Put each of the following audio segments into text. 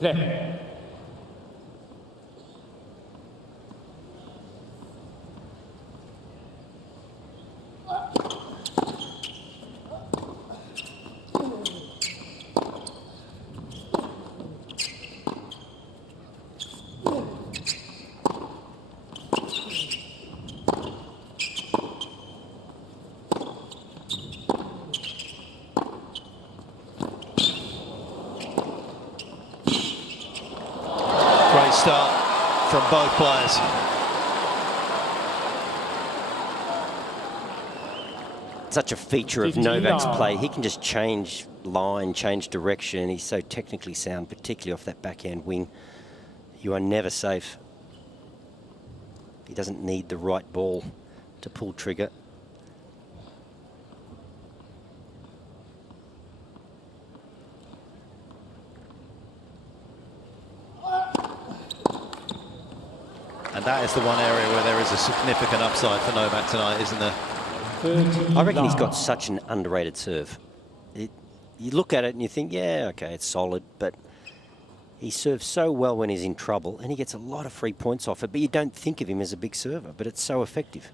Play. Start from both players. Such a feature of Novak's play. He can just change line, change direction. He's so technically sound, particularly off that backhand wing. You are never safe. He doesn't need the right ball to pull trigger. And that is the one area where there is a significant upside for Novak tonight, isn't there? I reckon he's got such an underrated serve. You look at it and you think, yeah, okay, it's solid, but he serves so well when he's in trouble, and he gets a lot of free points off it, but you don't think of him as a big server, but it's so effective.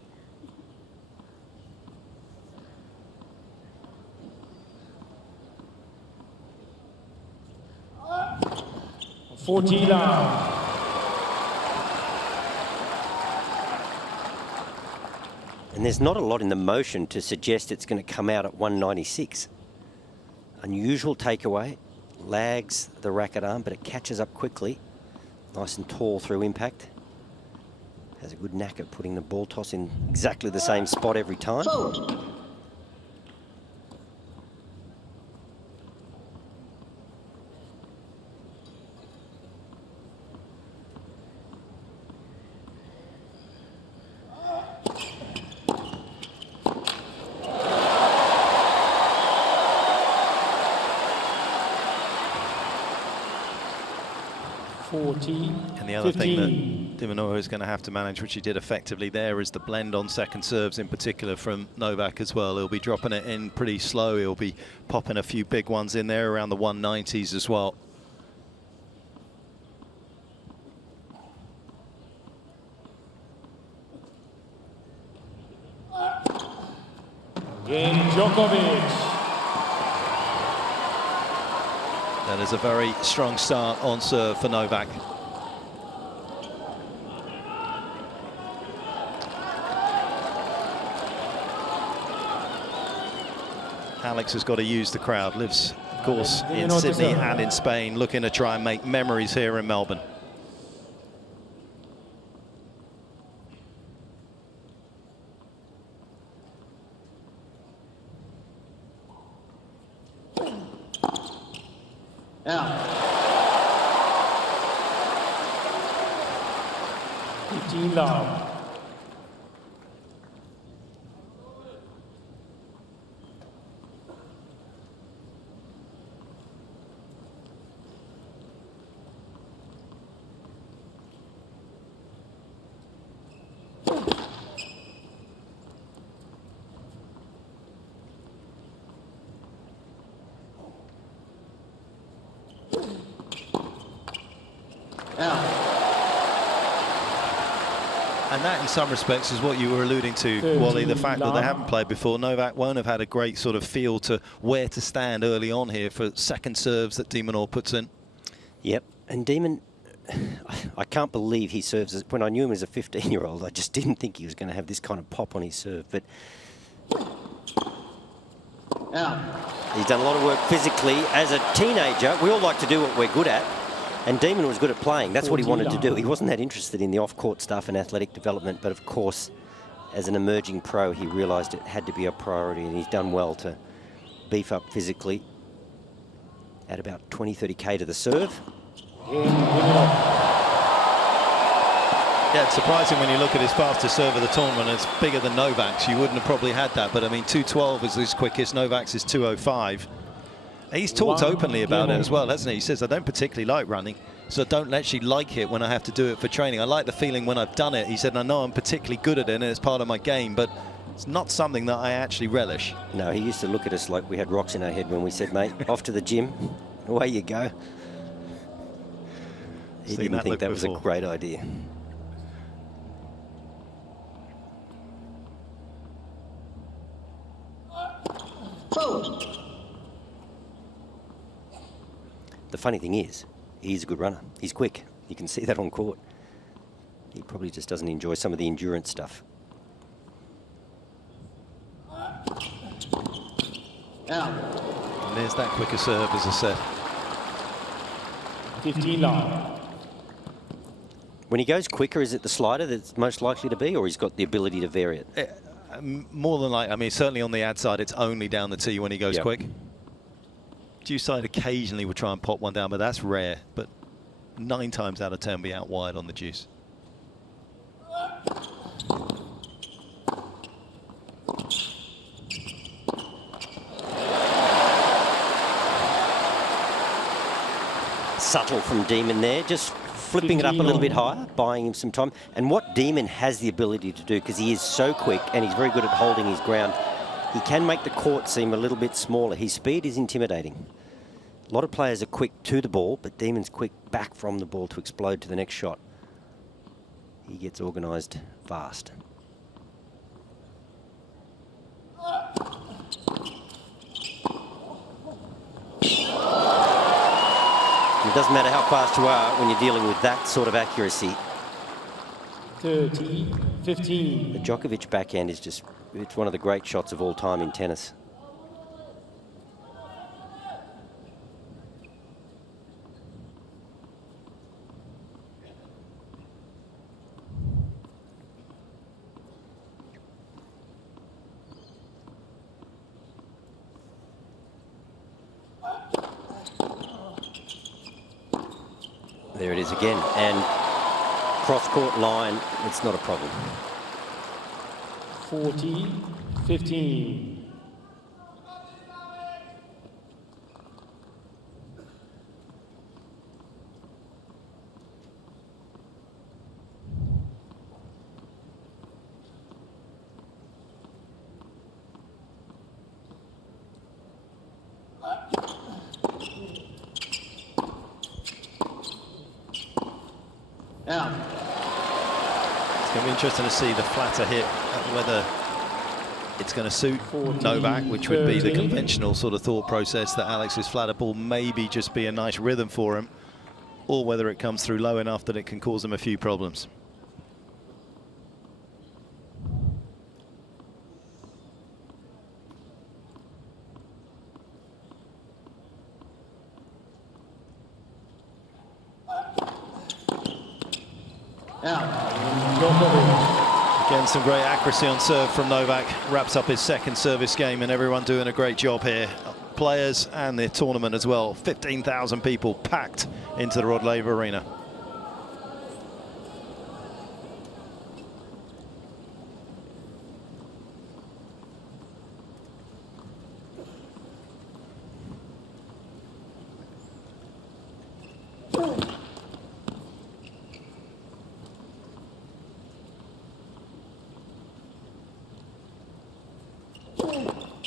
And there's not a lot in the motion to suggest it's going to come out at 196. Unusual takeaway, lags the racket arm, but it catches up quickly. Nice and tall through impact. Has a good knack of putting the ball toss in exactly the same spot every time. And the other thing that de Minaur is going to have to manage, which he did effectively there, is the blend on second serves in particular from Novak as well. He'll be dropping it in pretty slow. He'll be popping a few big ones in there around the 190s as well. Djokovic. That is a very strong start on serve for Novak. Alex has got to use the crowd. Lives, of course, in Sydney and in Spain, looking to try and make memories here in Melbourne. Love. And that, in some respects, is what you were alluding to, Wally, the fact that they haven't played before. Novak won't have had a great sort of feel to where to stand early on here for second serves that de Minaur puts in. Yep, and Demon, I can't believe he serves. When I knew him as a 15-year-old, I just didn't think he was going to have this kind of pop on his serve. But he's done a lot of work physically. As a teenager, we all like to do what we're good at. And Demon was good at playing. That's what he wanted to do. He wasn't that interested in the off-court stuff and athletic development. But of course, as an emerging pro, he realised it had to be a priority. And he's done well to beef up physically. At about 20, 30K to the serve. Yeah, it's surprising when you look at his fastest serve of the tournament. It's bigger than Novak's. You wouldn't have probably had that. But I mean, 212 is his quickest. Novak's is 205. He's talked openly about it as well, hasn't he? He says, I don't particularly like running, so I don't actually like it when I have to do it for training. I like the feeling when I've done it. He said, I know I'm particularly good at it and it's part of my game, but it's not something that I actually relish. No, he used to look at us like we had rocks in our head when we said, mate, off to the gym, away you go. He didn't think that was a great idea. The funny thing is, he's a good runner. He's quick. You can see that on court. He probably just doesn't enjoy some of the endurance stuff. And there's that quicker serve, as I said. 15 long. When he goes quicker, is it the slider that's most likely to be, or he's got the ability to vary it? More than like, I mean, certainly on the ad side, it's only down the tee when he goes quick. Due side occasionally will try and pop one down, but that's rare. But 9 times out of 10 be out wide on the juice. Subtle from Demon there, just flipping it up a little bit higher, buying him some time. And what Demon has the ability to do, because he is so quick and he's very good at holding his ground, he can make the court seem a little bit smaller. His speed is intimidating. A lot of players are quick to the ball, but Demon's quick back from the ball to explode to the next shot. He gets organised fast. It doesn't matter how fast you are when you're dealing with that sort of accuracy. 30, 15. The Djokovic backhand is just, it's one of the great shots of all time in tennis. There it is again, and cross-court line, it's not a problem. 40, 15. It's going to be interesting to see the flatter hit, whether it's going to suit Novak, which would be the conventional sort of thought process that Alex's flatter ball maybe just be a nice rhythm for him, or whether it comes through low enough that it can cause him a few problems. Again, some great accuracy on serve from Novak. Wraps up his second service game, and everyone doing a great job here. Players and the tournament as well. 15,000 people packed into the Rod Laver Arena.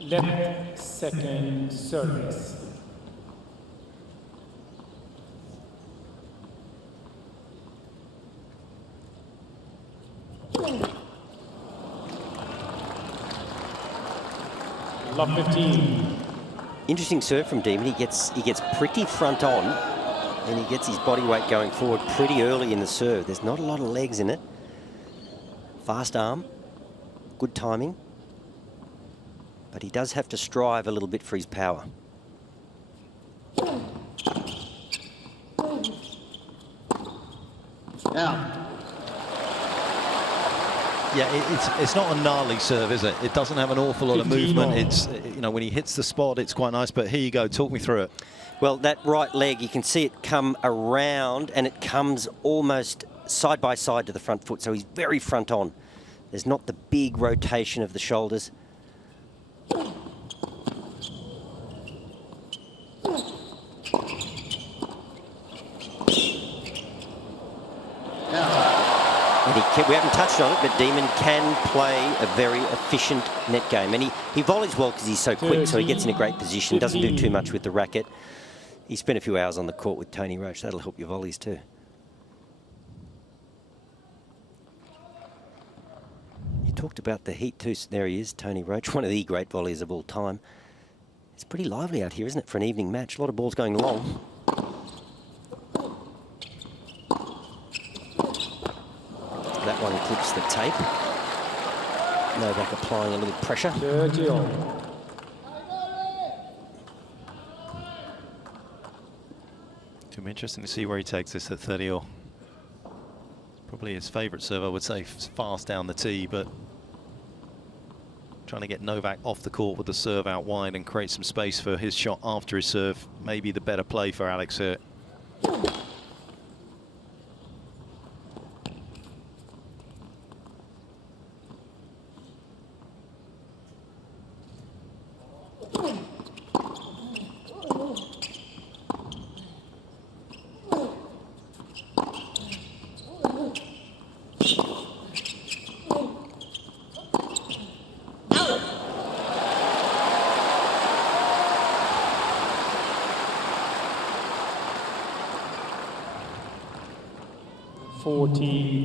Left second service. Love 15. Interesting serve from Demon. He gets pretty front on, and he gets his body weight going forward pretty early in the serve. There's not a lot of legs in it. Fast arm, good timing. But he does have to strive a little bit for his power. Yeah, it's not a gnarly serve, is it? It doesn't have an awful lot of movement. It's, you know, when he hits the spot, it's quite nice. But here you go, talk me through it. Well, that right leg, you can see it come around, and it comes almost side by side to the front foot. So he's very front on. There's not the big rotation of the shoulders. We haven't touched on it, but Demon can play a very efficient net game. And he volleys well because he's so quick, so he gets in a great position, doesn't do too much with the racket. He spent a few hours on the court with Tony Roach. That'll help your volleys too. talked about the heat too. There he is, Tony Roach, one of the great volleys of all time. It's pretty lively out here, isn't it, for an evening match? A lot of balls going long. That one clips the tape. Novak applying a little pressure. It'll be interesting to see where he takes this at 30-all. Probably his favourite serve, I would say, fast down the tee, but trying to get Novak off the court with the serve out wide and create some space for his shot after his serve. Maybe the better play for Alex here.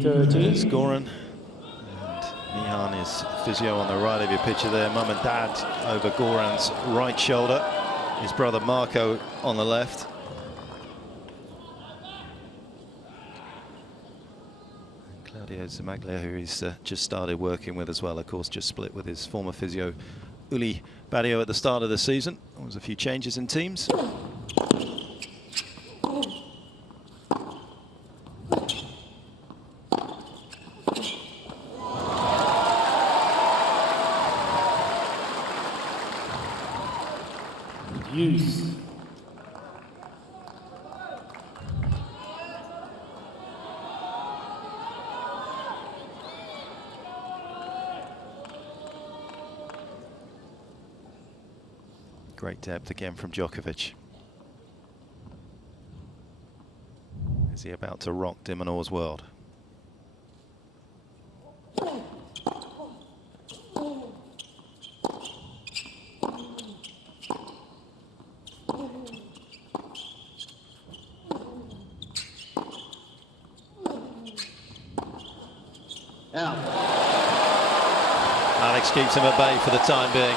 There's Goran. And Nihan is physio on the right of your picture there. Mum and Dad over Goran's right shoulder. His brother Marco on the left. And Claudio Zamaglia, who he's just started working with as well. Of course, just split with his former physio Uli Badio at the start of the season. There was a few changes in teams. Use. Great depth again from Djokovic. Is he about to rock de Minaur's world? Alex keeps him at bay for the time being.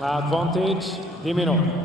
Advantage, de Minaur.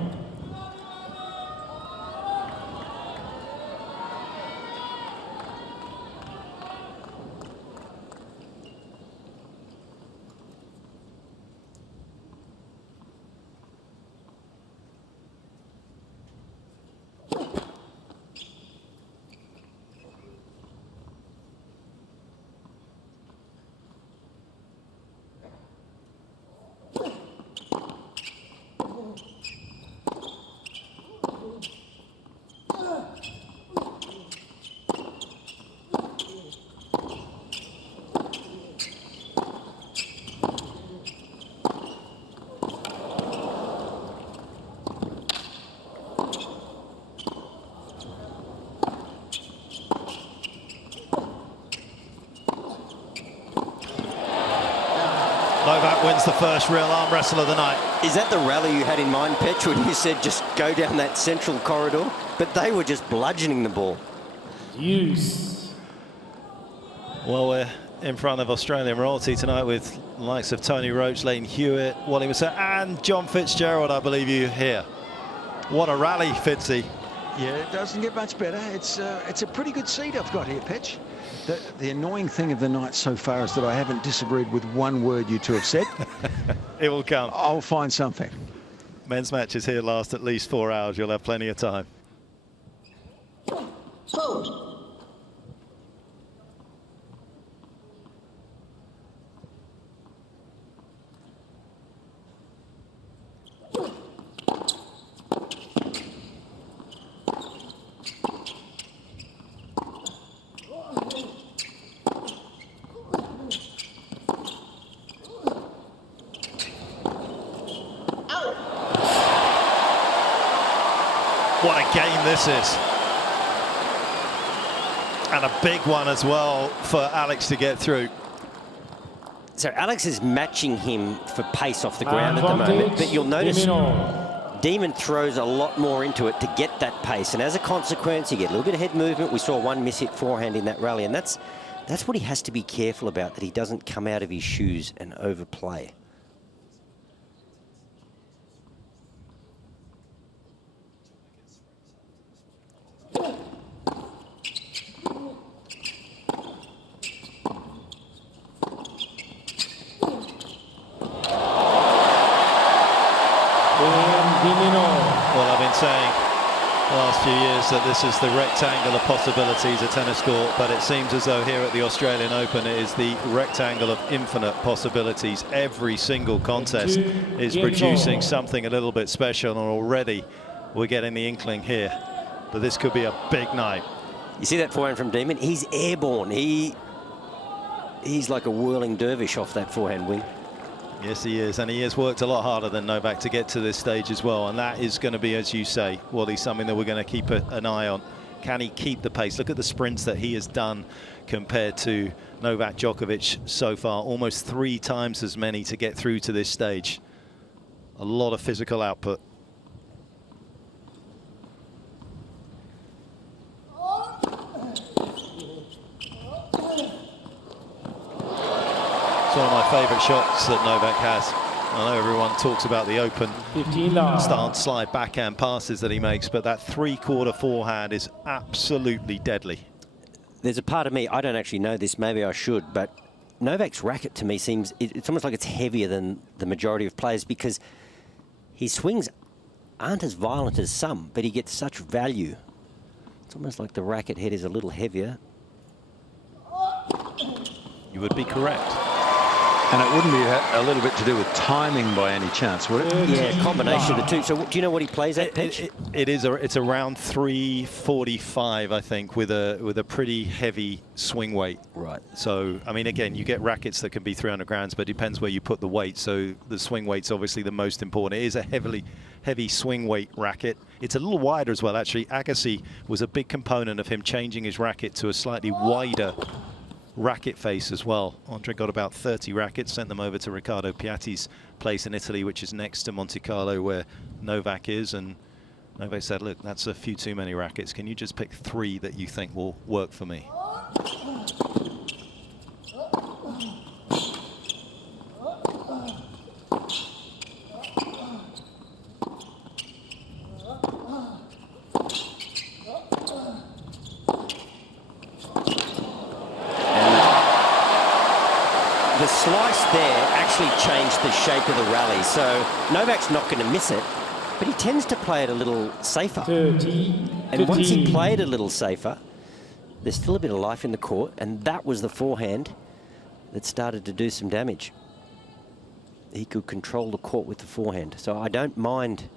Novak wins the first real arm wrestle of the night. Is that the rally you had in mind, Petch, when you said just go down that central corridor? But they were just bludgeoning the ball. Use. Well, we're in front of Australian royalty tonight with the likes of Tony Roach, Leighton Hewitt, Wally Musa, and John Fitzgerald, I believe you here. What a rally, Fitzy. Yeah, it doesn't get much better. It's a pretty good seat I've got here, Petch. The annoying thing of the night so far is that I haven't disagreed with one word you two have said. It will come. I'll find something. Men's matches here last at least 4 hours. You'll have plenty of time. Fold. What a game this is. And a big one as well for Alex to get through. So Alex is matching him for pace off the ground at the moment, but you'll notice Demon throws a lot more into it to get that pace, and as a consequence, you get a little bit of head movement. We saw one miss-hit forehand in that rally, and that's what he has to be careful about, that he doesn't come out of his shoes and overplay. Well, I've been saying the last few years that this is the rectangle of possibilities, a tennis court, but it seems as though here at the Australian Open it is the rectangle of infinite possibilities. Every single contest is producing something a little bit special, and already we're getting the inkling here that this could be a big night. You see that forehand from Demon? He's airborne. He's like a whirling dervish off that forehand wing. Yes, he is, and he has worked a lot harder than Novak to get to this stage as well, and that is going to be, as you say, Wally, something that we're going to keep an eye on. Can he keep the pace? Look at the sprints that he has done compared to Novak Djokovic so far, almost 3 times as many to get through to this stage. A lot of physical output. It's one of my favourite shots that Novak has. I know everyone talks about the open stance, slide backhand passes that he makes, but that 3/4 forehand is absolutely deadly. There's a part of me, I don't actually know this, maybe I should, but Novak's racket to me seems, it's almost like it's heavier than the majority of players, because his swings aren't as violent as some, but he gets such value. It's almost like the racket head is a little heavier. You would be correct. And it wouldn't be a little bit to do with timing by any chance, would it? Yeah, combination of the two. So do you know what he plays at, Pitch? It's around 345, I think, with a pretty heavy swing weight. Right. So, I mean, again, you get rackets that can be 300 grams, but it depends where you put the weight. So the swing weight's obviously the most important. It is a heavy swing weight racket. It's a little wider as well, actually. Agassi was a big component of him changing his racket to a slightly wider racket face as well. Andre got about 30 rackets, sent them over to Riccardo Piatti's place in Italy, which is next to Monte Carlo where Novak is, and Novak said, look, that's a few too many rackets. Can you just pick 3 that you think will work for me? The slice there actually changed the shape of the rally, so Novak's not going to miss it, but he tends to play it a little safer. 30, and once he played a little safer, there's still a bit of life in the court, and that was the forehand that started to do some damage. He could control the court with the forehand, so I don't mind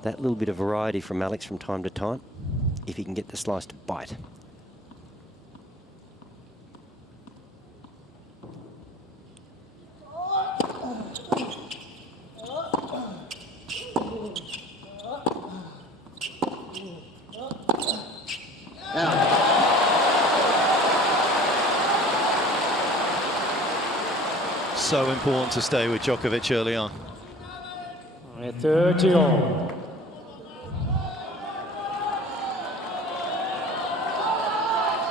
that little bit of variety from Alex from time to time, if he can get the slice to bite. So important to stay with Djokovic early on. 30 all.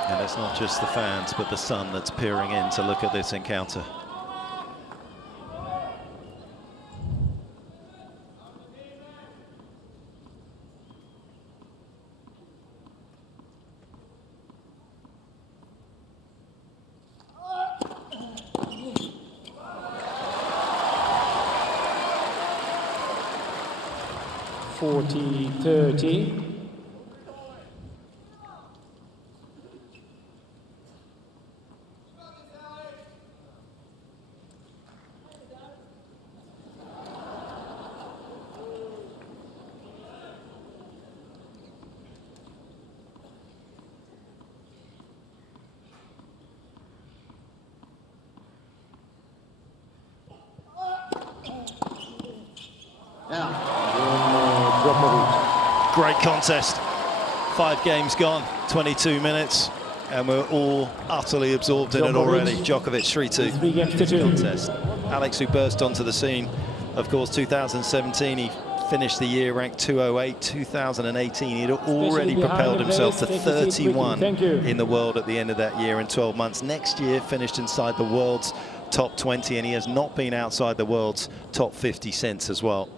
And it's not just the fans, but the sun that's peering in to look at this encounter. Forty, 30. Great contest. 5 games gone, 22 minutes, and we're all utterly absorbed in it already. Djokovic 3-2 contest. Alex, who burst onto the scene, of course, 2017, he finished the year ranked 208, 2018. He'd already propelled himself to 31 in the world at the end of that year in 12 months. Next year, finished inside the world's top 20, and he has not been outside the world's top 50 since as well.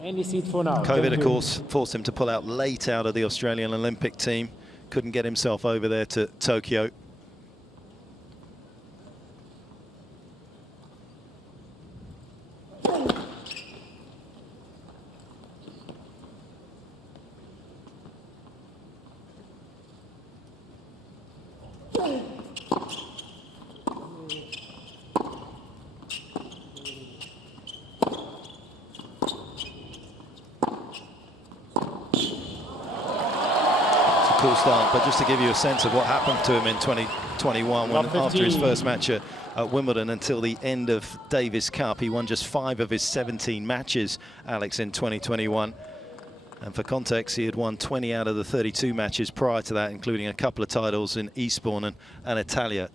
Any seat for now. COVID, of course, forced him to pull out late out of the Australian Olympic team. Couldn't get himself over there to Tokyo. Cool start, but just to give you a sense of what happened to him in 2021 when after his first match at Wimbledon until the end of Davis Cup, he won just 5 of his 17 matches, Alex, in 2021. And for context, he had won 20 out of the 32 matches prior to that, including a couple of titles in Eastbourne and Italia.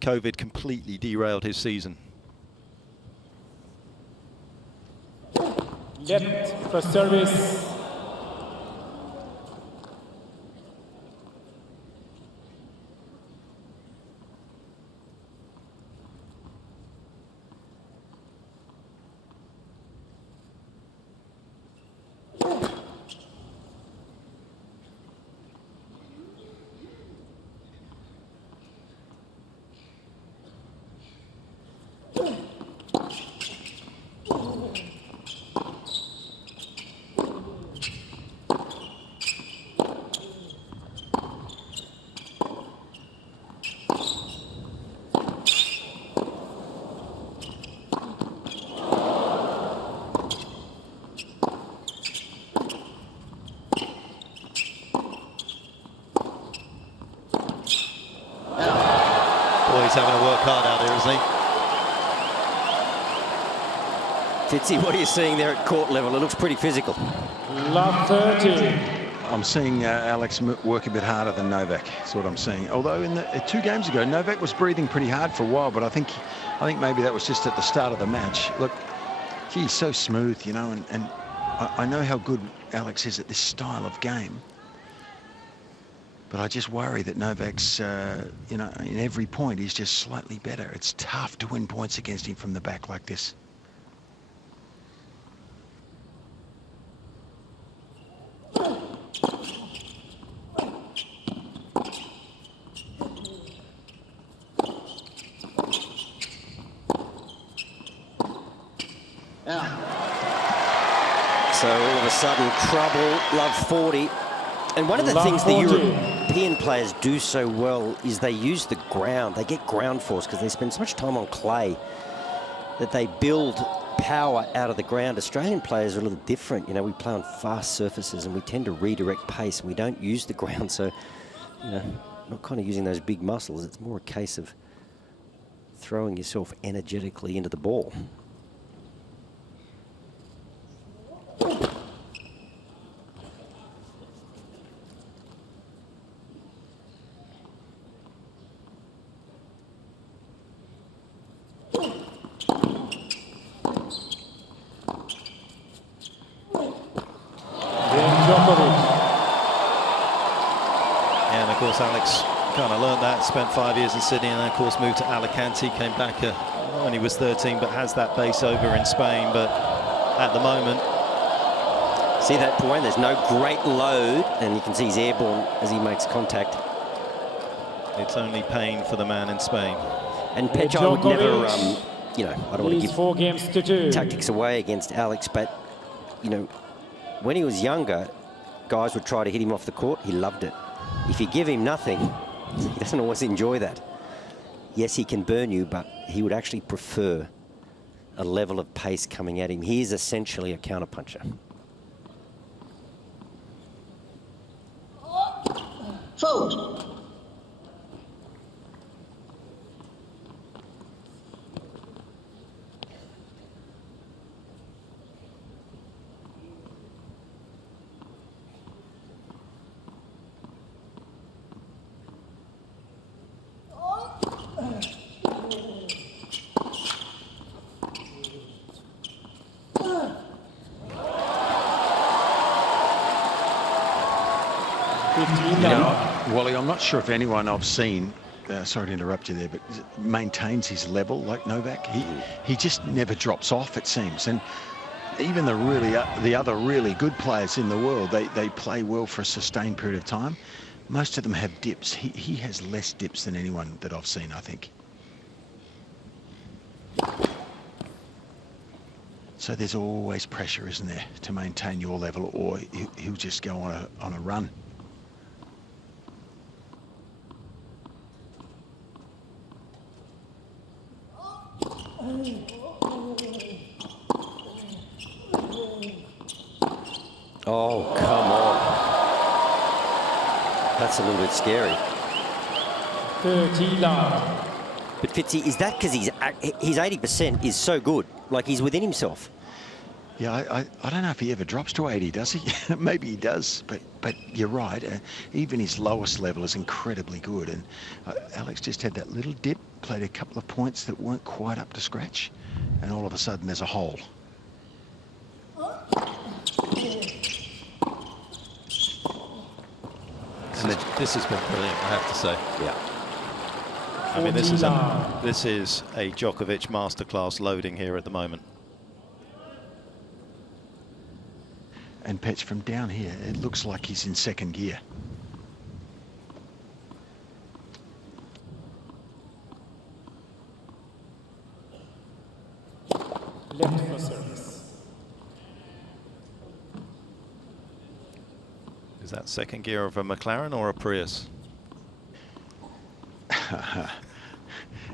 COVID completely derailed his season. Left for service. He's having to work hard out here, isn't he? Fitzy, what are you seeing there at court level? It looks pretty physical. Love 30. I'm seeing Alex work a bit harder than Novak. That's what I'm seeing. Although in the 2 games ago, Novak was breathing pretty hard for a while, but I think maybe that was just at the start of the match. Look, he's so smooth, you know, and I know how good Alex is at this style of game. But I just worry that Novak's, you know, in every point, he's just slightly better. It's tough to win points against him from the back like this. So all of a sudden, trouble, love 40. And one of the things the European players do so well is they use the ground. They get ground force because they spend so much time on clay that they build power out of the ground. Australian players are a little different. You know, we play on fast surfaces and we tend to redirect pace and we don't use the ground. So, you know, not kind of using those big muscles. It's more a case of throwing yourself energetically into the ball. And of course, Alex kind of learned that, spent 5 years in Sydney, and then of course moved to Alicante, came back when he was 13, but has that base over in Spain. But at the moment, see that point? There's no great load, and you can see he's airborne as he makes contact. it's only pain for the man in Spain. And Petch, I would never, you know, I don't want to give 4 games to 2 tactics away against Alex, but, you know, when he was younger, guys would try to hit him off the court. He loved it. If you give him nothing, he doesn't always enjoy that. Yes, he can burn you, but he would actually prefer a level of pace coming at him. He is essentially a counterpuncher. Fault. 15 You know, love. Wally, I'm not sure if anyone I've seen, sorry to interrupt you there, but maintains his level like Novak. He just never drops off, it seems. And even the other really good players in the world, they play well for a sustained period of time. Most of them have dips. He has less dips than anyone that I've seen, I think. So there's always pressure, isn't there, to maintain your level, or he'll just go on a run. Oh, come on. That's a little bit scary. 30 love. But Fitzy, is that because his 80% is so good? Like he's within himself? Yeah, I don't know if he ever drops to 80, does he? Maybe he does, but you're right. Even his lowest level is incredibly good. And Alex just had that little dip, played a couple of points that weren't quite up to scratch, and all of a sudden there's a hole. This has been brilliant, I have to say. Yeah. I mean, this is a Djokovic masterclass loading here at the moment. And Petch, from down here, it looks like he's in second gear. Left for service. Is that second gear of a McLaren or a Prius?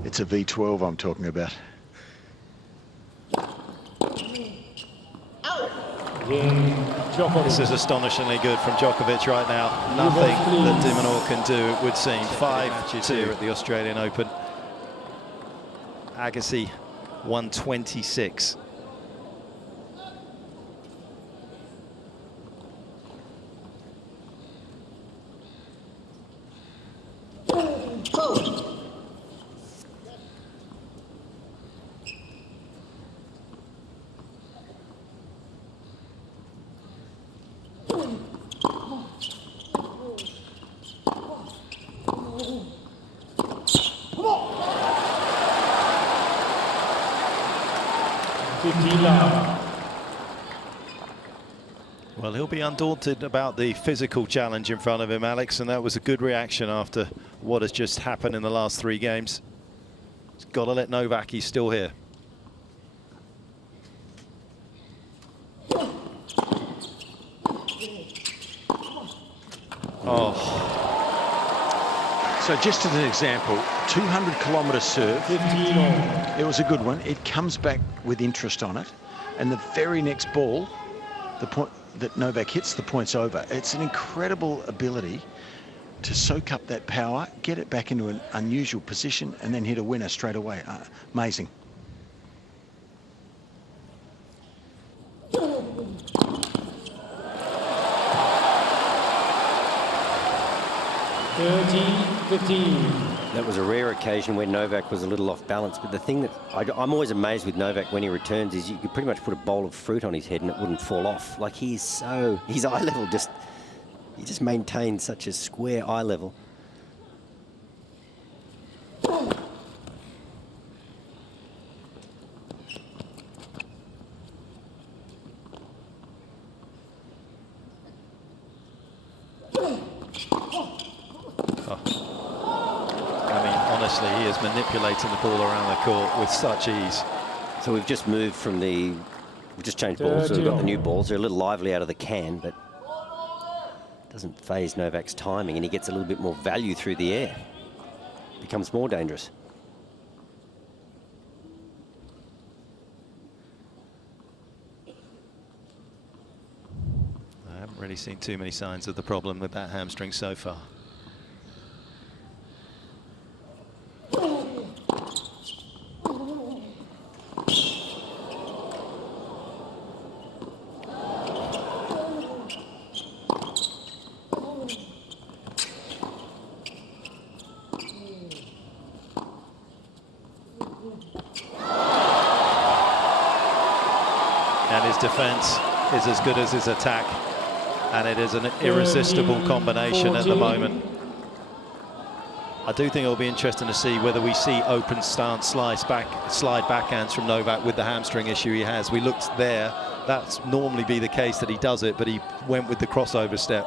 It's a V12 I'm talking about. This is astonishingly good from Djokovic right now. Nothing that de Minaur can do, it would seem. 5 matches here at the Australian Open. Agassi 126. Vote. Well, he'll be undaunted about the physical challenge in front of him, Alex, and that was a good reaction after what has just happened in the last 3 games. He's got to let Novak, he's still here. Oh. So just as an example, 200-kilometre serve. 15 all. It was a good one. It comes back with interest on it. And the very next ball, the point that Novak hits, the point's over. It's an incredible ability to soak up that power, get it back into an unusual position, and then hit a winner straight away. Amazing. That was a rare occasion where Novak was a little off balance. But the thing that I'm always amazed with Novak when he returns is you could pretty much put a bowl of fruit on his head and it wouldn't fall off. Like his eye level he just maintains such a square eye level. Honestly, he is manipulating the ball around the court with such ease. So we've just moved from we've just changed balls, so we've got the new balls. They're a little lively out of the can, but it doesn't phase Novak's timing, and he gets a little bit more value through the air. Becomes more dangerous. I haven't really seen too many signs of the problem with that hamstring so far. And his defense is as good as his attack. And it is an irresistible combination at the moment. I do think it'll be interesting to see whether we see open stance slide backhands from Novak with the hamstring issue he has. We looked there. That's normally be the case that he does it, but he went with the crossover step.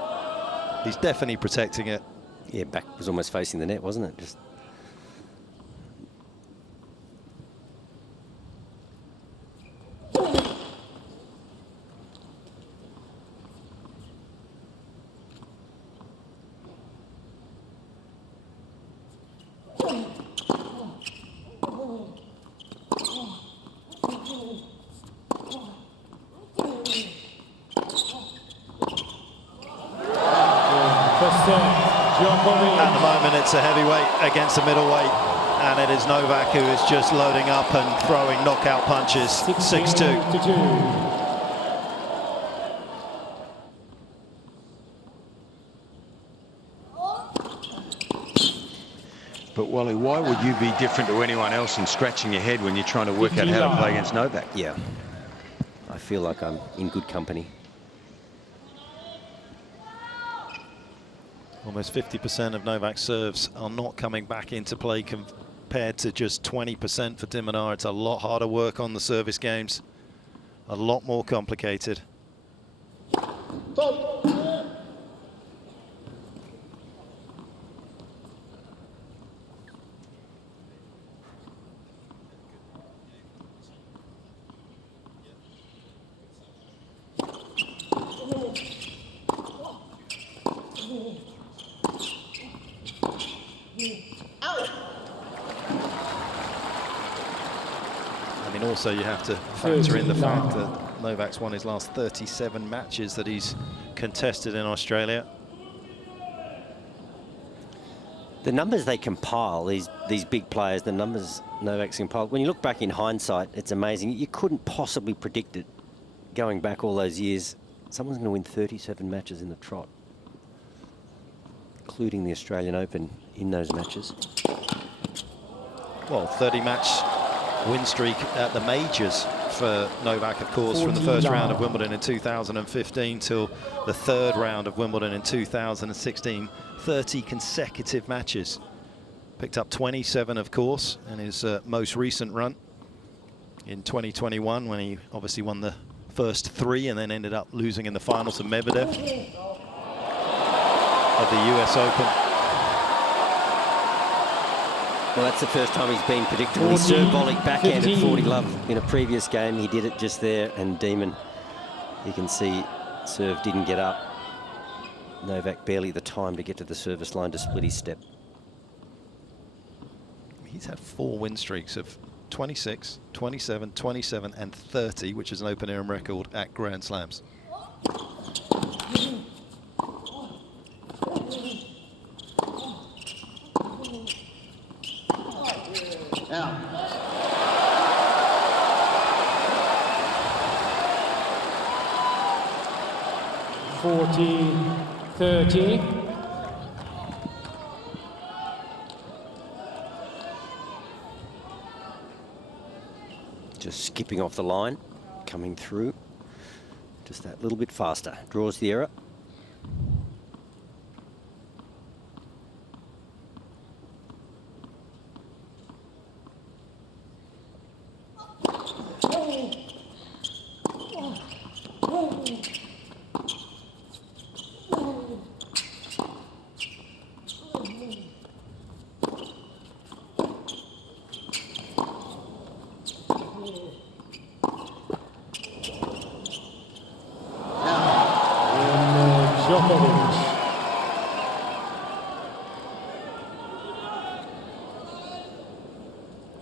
He's definitely protecting it. Yeah, back was almost facing the net, wasn't it? Just At the moment, it's a heavyweight against a middleweight, and it is Novak who is just loading up and throwing knockout punches. 6-2. But Wally, why would you be different to anyone else in scratching your head when you're trying to work out how to play against Novak? yeah, I feel like I'm in good company. Almost 50% of Novak's serves are not coming back into play compared to just 20% for de Minaur. It's a lot harder work on the service games, a lot more complicated. I mean, also you have to factor in the fact that Novak's won his last 37 matches that he's contested in Australia. The numbers they compile, these big players, the numbers Novak's compiled, when you look back in hindsight, it's amazing. You couldn't possibly predict it going back all those years. Someone's going to win 37 matches in the trot, including the Australian Open in those matches. Well, 30-match win streak at the majors for Novak, of course, from the first round of Wimbledon in 2015 till the third round of Wimbledon in 2016. 30 consecutive matches. Picked up 27, of course, in his most recent run in 2021, when he obviously won the first 3 and then ended up losing in the final to Medvedev of the US Open. Well, that's the first time he's been predictable. He served volley backhand at 40 love in a previous game. He did it just there, and Demon, you can see, serve didn't get up. Novak barely the time to get to the service line to split his step. He's had 4 win streaks of 26, 27, 27 and 30, which is an open era record at Grand Slams. Now. 40-30. Just skipping off the line, coming through just that little bit faster. Draws the error. Djokovic.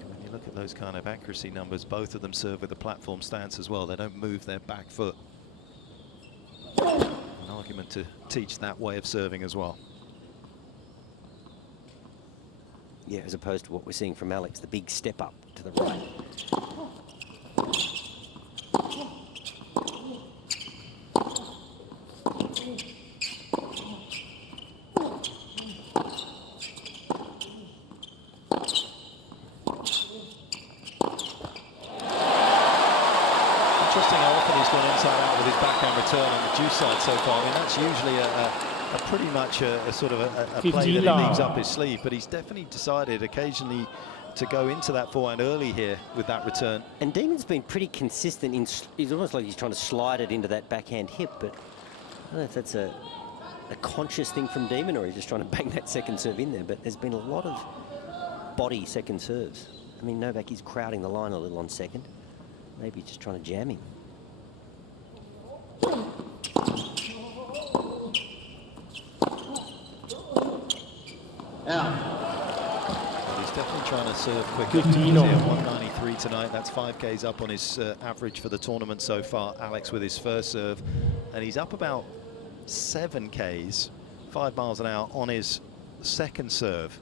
When you look at those kind of accuracy numbers, both of them serve with a platform stance as well. They don't move their back foot. An argument to teach that way of serving as well. Yeah, as opposed to what we're seeing from Alex, the big step up to the right. Interesting how often he's gone inside out with his backhand return on the deuce side so far. I mean, that's usually a pretty much a sort of a play that he leaves up his sleeve, but he's definitely decided occasionally to go into that forehand early here with that return. And Demon's been pretty consistent. He's almost like he's trying to slide it into that backhand hip, but I don't know if that's a conscious thing from Demon or he's just trying to bang that second serve in there, but there's been a lot of body second serves. I mean, Novak is crowding the line a little on second. Maybe just trying to jam him. He's definitely trying to serve quicker. He's here 193 tonight. That's 5Ks up on his average for the tournament so far. Alex with his first serve. And he's up about 7Ks, 5 miles an hour on his second serve.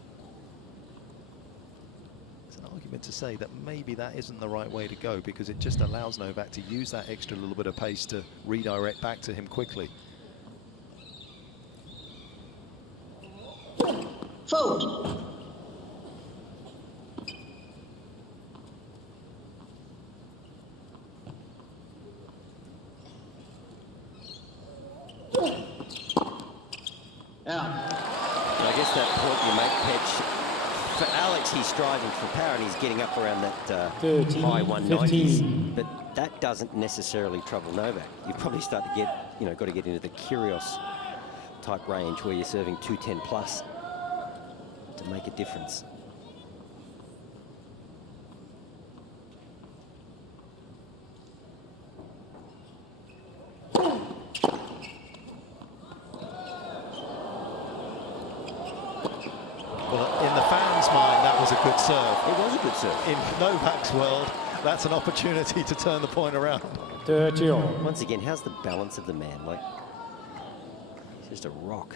There's an argument to say that maybe that isn't the right way to go because it just allows Novak to use that extra little bit of pace to redirect back to him quickly. Fold. I guess that point you make, Petch, for Alex, he's striving for power and he's getting up around that high 190s, but that doesn't necessarily trouble Novak. You probably start to get, got to get into the Kyrgios type range where you're serving 210 plus to make a difference. A good serve. It was a good serve. In Novak's world, that's an opportunity to turn the point around. Once again, how's the balance of the man? Like, he's just a rock.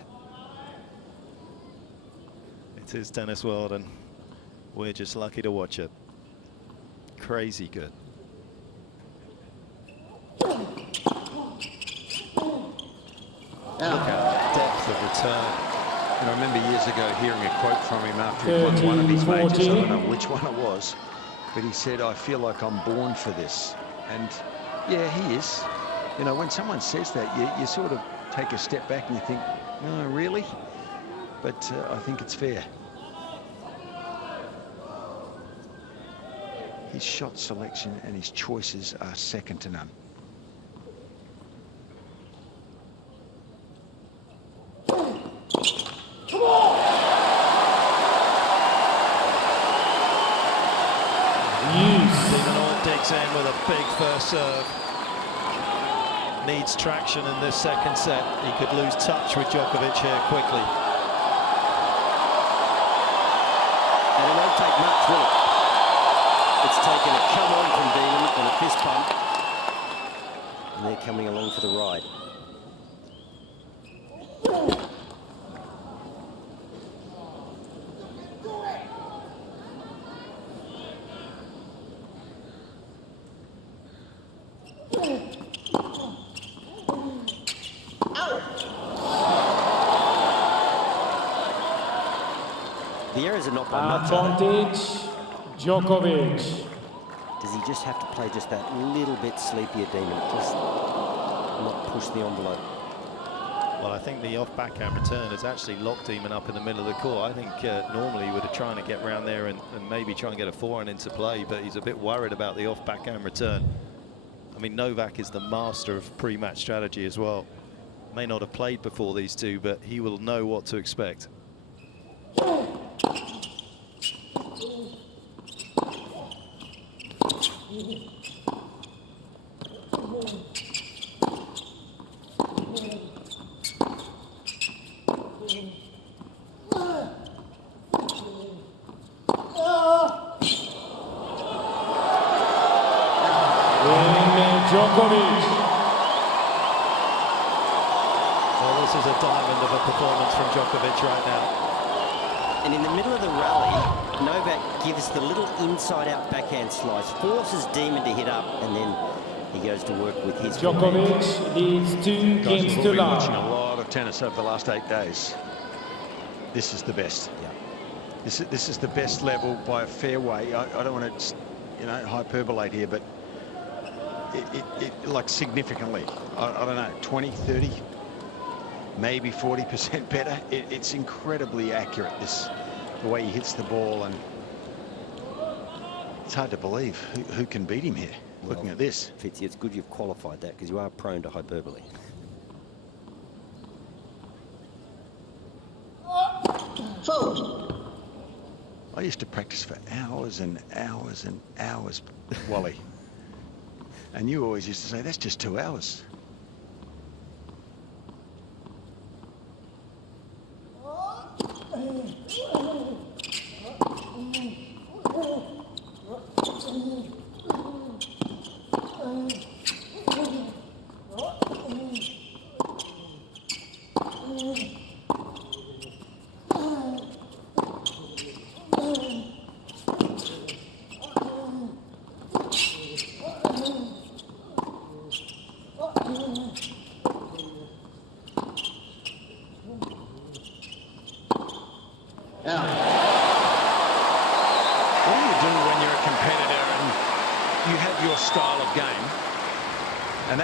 It is tennis world, and we're just lucky to watch it. Crazy good. Look at the depth of return. And I remember years ago hearing a quote from him after he won one of his majors. I don't know which one it was, but he said, "I feel like I'm born for this." And yeah, he is. When someone says that, you sort of take a step back and you think, "No, really?" But I think it's fair. His shot selection and his choices are second to none. Digs in with a big first serve. Needs traction in this second set. He could lose touch with Djokovic here quickly. And it won't take much, will it? It's taken a come on from Demon and a fist pump. And they're coming along for the ride. The errors are not by much. Advantage, Djokovic. Does he just have to play just that little bit sleepier, Demon? Just not push the envelope. Well, I think the off backhand return has actually locked Demon up in the middle of the court. I think normally he would have tried to get round there and maybe try and get a forehand into play, but he's a bit worried about the off backhand return. I mean, Novak is the master of pre-match strategy as well. May not have played before these two, but he will know what to expect. Djokovic. Well, this is a diamond of a performance from Djokovic right now. And in the middle of the rally, Novak gives the little inside-out backhand slice, forces Demon to hit up, and then he goes to work with his Djokovic leads 2 games to none. Watching a love. lot of tennis over the last 8 days. This is the best. Yeah. This is the best level by a fair way. I don't want to, hyperbolate here, but like significantly. I don't know, 20, 30, maybe 40% better. It's incredibly accurate, the way he hits the ball, and it's hard to believe who can beat him here. Well, looking at this. Fitzy, it's good you've qualified that, because you are prone to hyperbole. Fault. I used to practice for hours and hours and hours, Wally. And you always used to say, that's just 2 hours.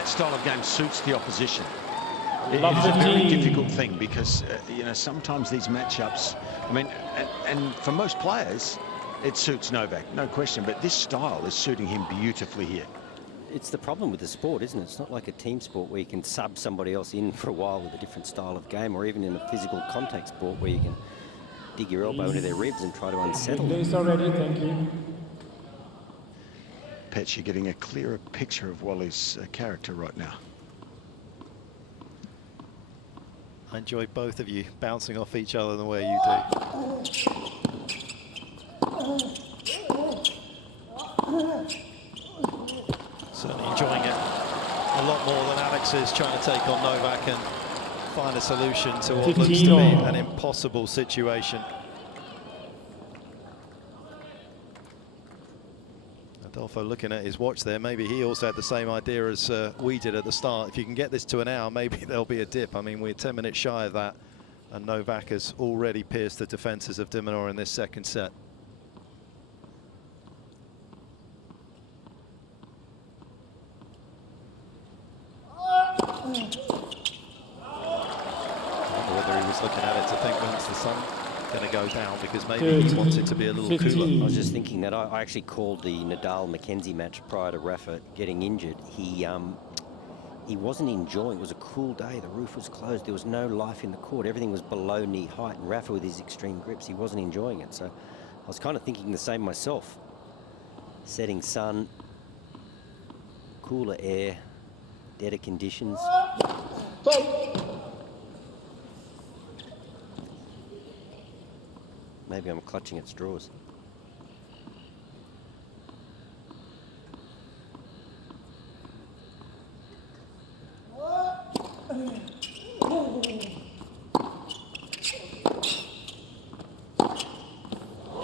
Style of game suits the opposition. It's a very difficult thing because you know, sometimes these matchups, I mean, and for most players it suits Novak, no question, but this style is suiting him beautifully here. It's the problem with the sport, isn't it? It's not like a team sport where you can sub somebody else in for a while with a different style of game, or even in a physical contact sport where you can dig your elbow into their ribs and try to unsettle them. Already, thank you. Petch, you're getting a clearer picture of Wally's character right now. I enjoy both of you bouncing off each other the way you do. Certainly enjoying it a lot more than Alex is, trying to take on Novak and find a solution to what looks to be an impossible situation. Adolfo looking at his watch there, maybe he also had the same idea as we did at the start. If you can get this to an hour, maybe there'll be a dip. I mean, we're 10 minutes shy of that, and Novak has already pierced the defences of de Minaur in this second set. Whether he was looking at it to think, when's the sun going to go down, because maybe he wants it to be a little cooler. I was just thinking that I actually called the Nadal-McKenzie match prior to Rafa getting injured. He wasn't enjoying. It was a cool day. The roof was closed. There was no life in the court. Everything was below knee height. And Rafa, with his extreme grips, he wasn't enjoying it. So I was kind of thinking the same myself. Setting sun, cooler air, deader conditions. Maybe I'm clutching at straws.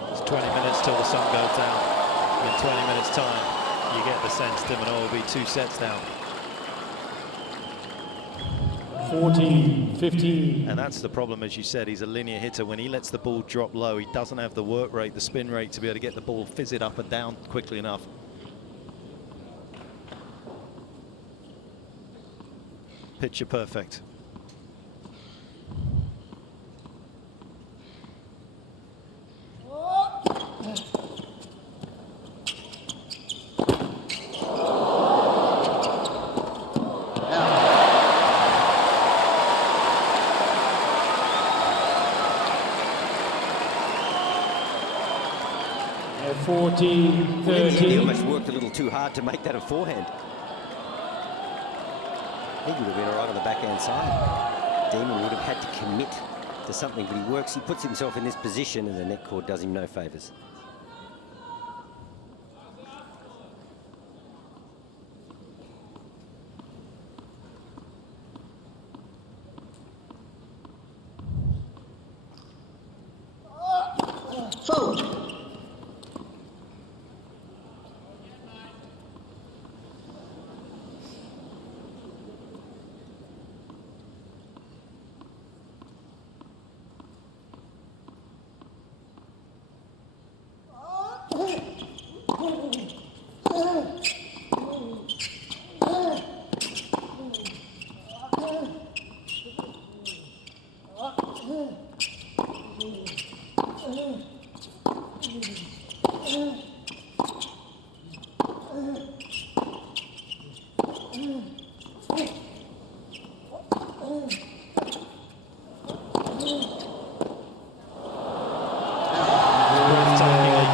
It's 20 minutes till the sun goes down. In 20 minutes time, you get the sense de Minaur will be 2 sets down. 14, 15. And that's the problem, as you said, he's a linear hitter. When he lets the ball drop low, he doesn't have the work rate, the spin rate to be able to get the ball fizzed up and down quickly enough. Picture perfect. He almost worked a little too hard to make that a forehand. He would have been all right on the backhand side. Demon would have had to commit to something, but he works. He puts himself in this position, and the net cord does him no favours. Fault.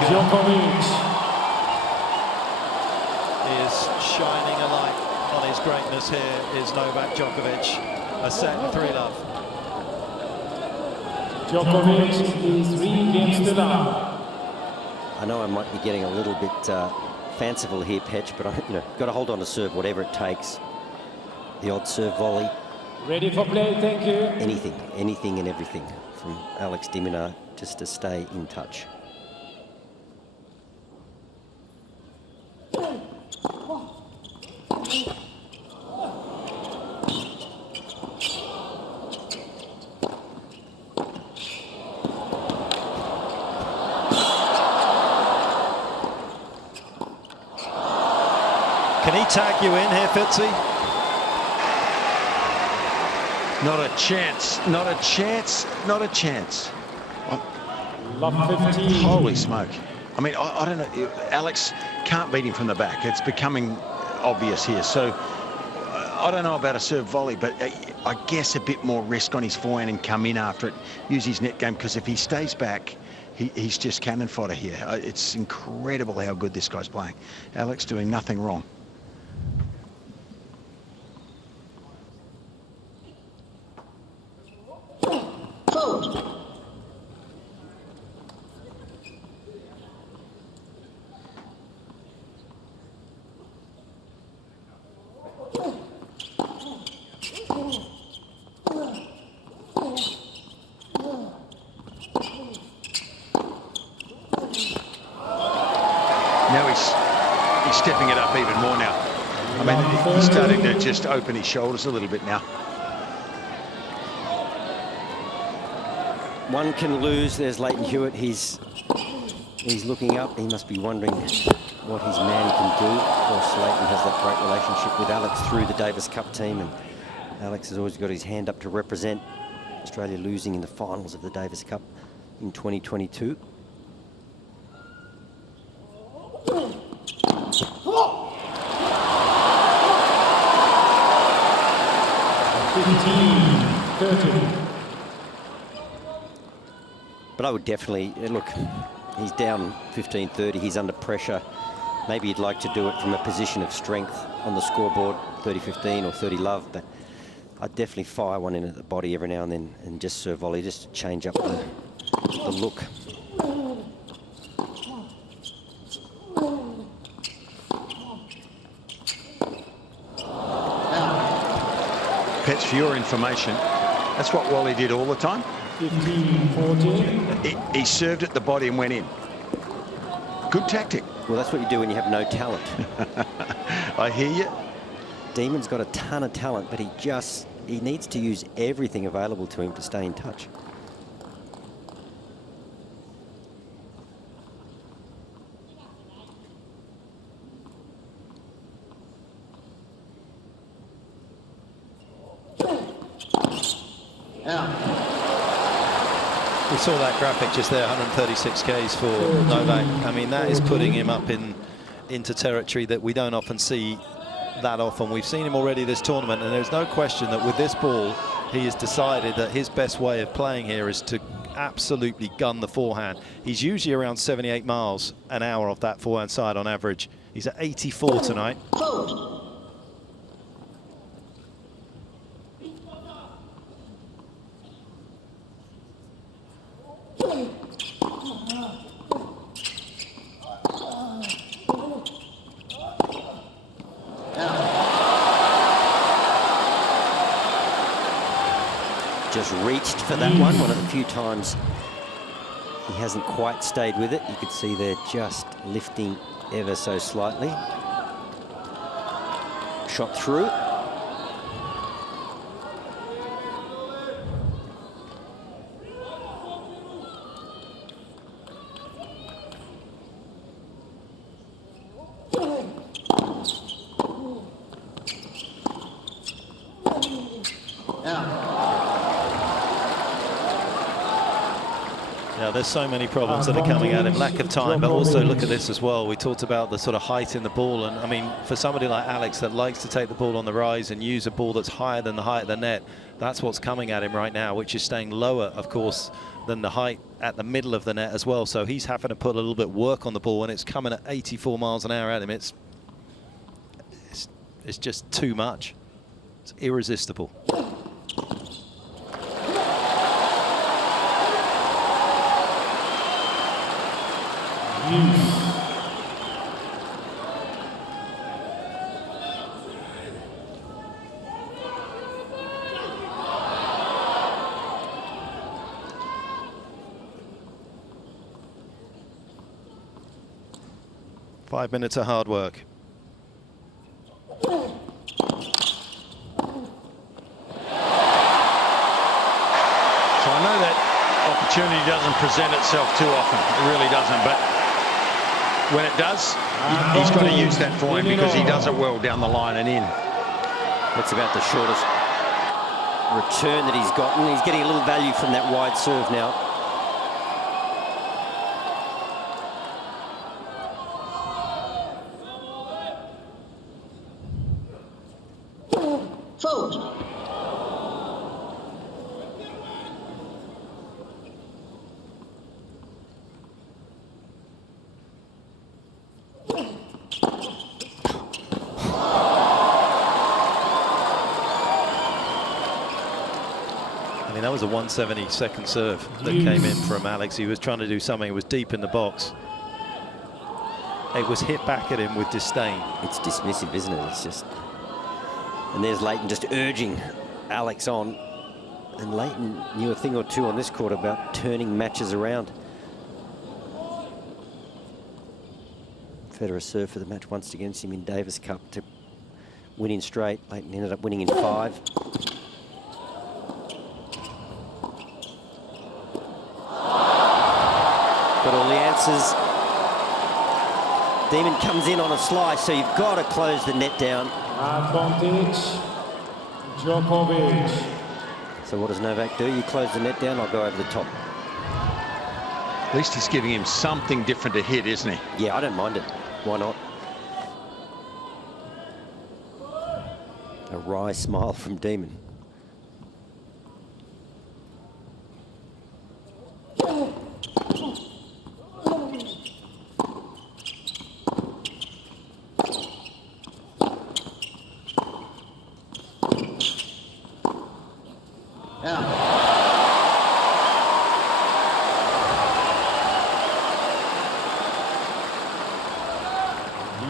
Djokovic. Is shining a light on his greatness here is Novak Djokovic. A set 3-love. Djokovic is 3 games to love. I know I might be getting a little bit fanciful here, Petch, but got to hold on to serve whatever it takes. The odd serve volley. Ready for play, thank you. Anything and everything from Alex de Minaur just to stay in touch. Can he tag you in here, Fitzy? Not a chance. Not a chance. Not a chance. Love 15. Holy smoke. I mean, I don't know. Alex can't beat him from the back. It's becoming obvious here. So I don't know about a serve volley, but I guess a bit more risk on his forehand and come in after it. Use his net game, because if he stays back, he's just cannon fodder here. It's incredible how good this guy's playing. Alex doing nothing wrong. Fold. Now he's stepping it up even more now. I mean, he's starting to just open his shoulders a little bit now. One can lose. There's Leighton Hewitt. He's looking up. He must be wondering what his man can do. Of course, Leighton has that great relationship with Alex through the Davis Cup team, and Alex has always got his hand up to represent Australia, losing in the finals of the Davis Cup in 2022. But I would definitely, look, he's down 15-30, he's under pressure. Maybe he'd like to do it from a position of strength on the scoreboard, 30-15 or 30-love, but I'd definitely fire one in at the body every now and then and just serve volley, just to change up the look. Pets, for your information, that's what Wally did all the time. 15-14. He served at the body and went in. Good tactic. Well, that's what you do when you have no talent. I hear you. Demon's got a ton of talent, but he needs to use everything available to him to stay in touch. We saw that graphic just there, 136 Ks for Novak. I mean, that is putting him up into territory that we don't often see that often. We've seen him already this tournament, and there's no question that with this ball, he has decided that his best way of playing here is to absolutely gun the forehand. He's usually around 78 miles an hour off that forehand side on average. He's at 84 tonight. Fold. Just reached for that one of the few times he hasn't quite stayed with it. You could see they're just lifting ever so slightly. Shot through. Yeah, there's so many problems that are coming at him. Lack of time, but also look at this as well. We talked about the sort of height in the ball, and I mean, for somebody like Alex that likes to take the ball on the rise and use a ball that's higher than the height of the net, that's what's coming at him right now, which is staying lower, of course, than the height at the middle of the net as well. So he's having to put a little bit of work on the ball, and it's coming at 84 miles an hour at him. It's just too much. It's irresistible. Use. 5 minutes of hard work. So I know that opportunity doesn't present itself too often. It really doesn't. But when it does, he's got to use that for him because he does it well down the line and in. That's about the shortest return that he's gotten. He's getting a little value from that wide serve now. Fault. I mean, that was a 172nd serve that came in from Alex. He was trying to do something. It was deep in the box. It was hit back at him with disdain. It's dismissive, isn't it? It's just... And there's Leighton just urging Alex on. And Leighton knew a thing or two on this court about turning matches around. Federer served for the match once against him in Davis Cup to win in straight. Leighton ended up winning in 5. Got all the answers. Demon comes in on a slice, so you've got to close the net down. Advantage, Djokovic. So what does Novak do? You close the net down, I'll go over the top. At least he's giving him something different to hit, isn't he? Yeah, I don't mind it. Why not? A wry smile from Demon.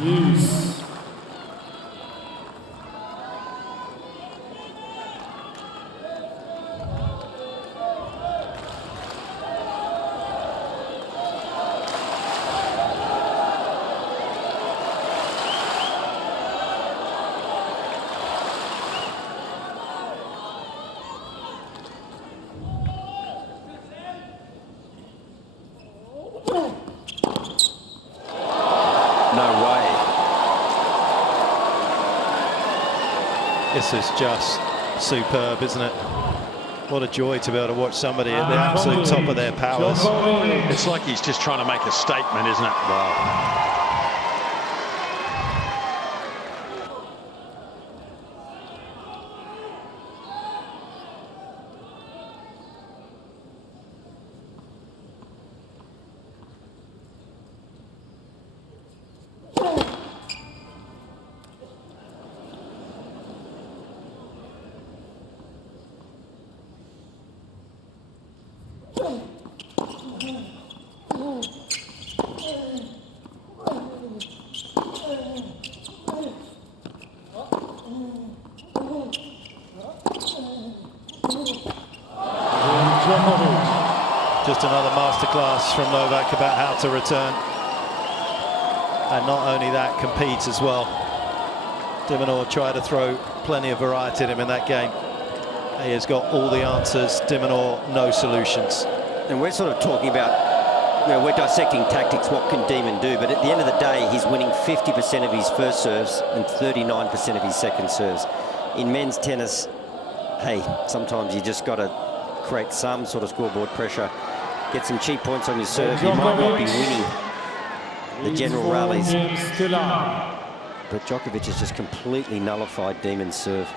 Use. This is just superb, isn't it? What a joy to be able to watch somebody at the absolute top of their powers. It's like he's just trying to make a statement, isn't it? Wow. Just another masterclass from Novak about how to return. And not only that, competes as well. De Minaur tried to throw plenty of variety at him in that game. He has got all the answers. De Minaur, no solutions. And we're sort of talking about, you know, we're dissecting tactics, what can Demon do? But at the end of the day, he's winning 50% of his first serves and 39% of his second serves. In men's tennis, hey, sometimes you just got to create some sort of scoreboard pressure. Get some cheap points on your serve. You might not be winning the general rallies. But Djokovic has just completely nullified Demon's serve.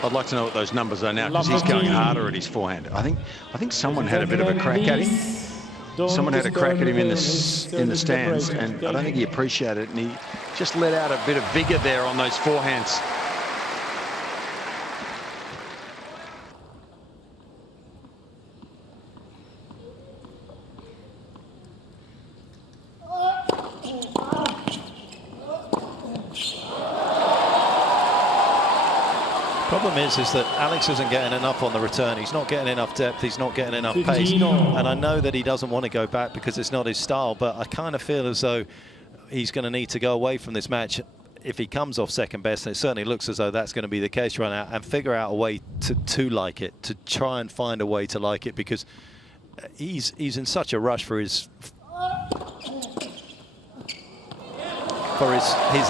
I'd like to know what those numbers are now, because he's going harder at his forehand. I think someone had a bit of a crack at him. Someone had a crack at him in the stands, and I don't think he appreciated it, and he just let out a bit of vigour there on those forehands. Problem is that Alex isn't getting enough on the return. He's not getting enough depth. He's not getting enough pace. And I know that he doesn't want to go back because it's not his style, but I kind of feel as though he's going to need to go away from this match if he comes off second best, and it certainly looks as though that's going to be the case right now, and figure out a way to like it, to try and find a way to like it, because he's in such a rush for his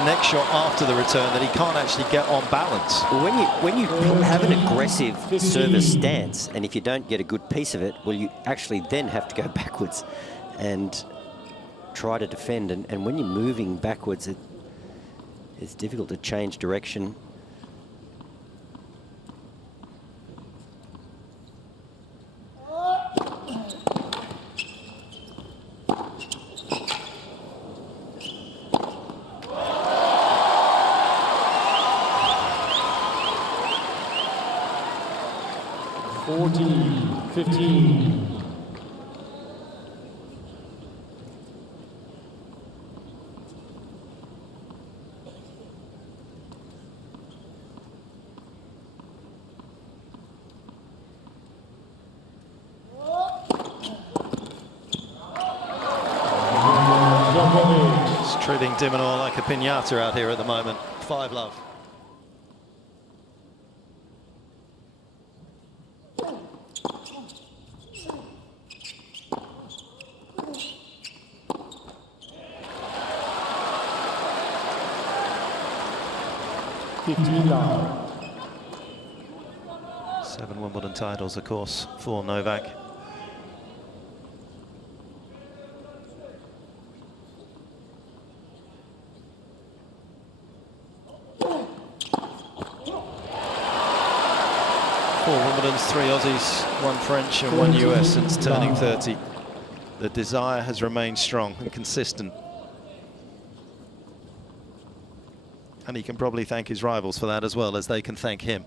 next shot after the return that he can't actually get on balance. Well, when you have an aggressive service stance, and if you don't get a good piece of it, well, you actually then have to go backwards and try to defend. And when you're moving backwards, it's difficult to change direction. It's treating de Minaur like a piñata out here at the moment. 5-love. Seven Wimbledon titles, of course, for Novak. Four Wimbledons, 3 Aussies, 1 French and 1 US since turning 30. The desire has remained strong and consistent. And he can probably thank his rivals for that as well as they can thank him.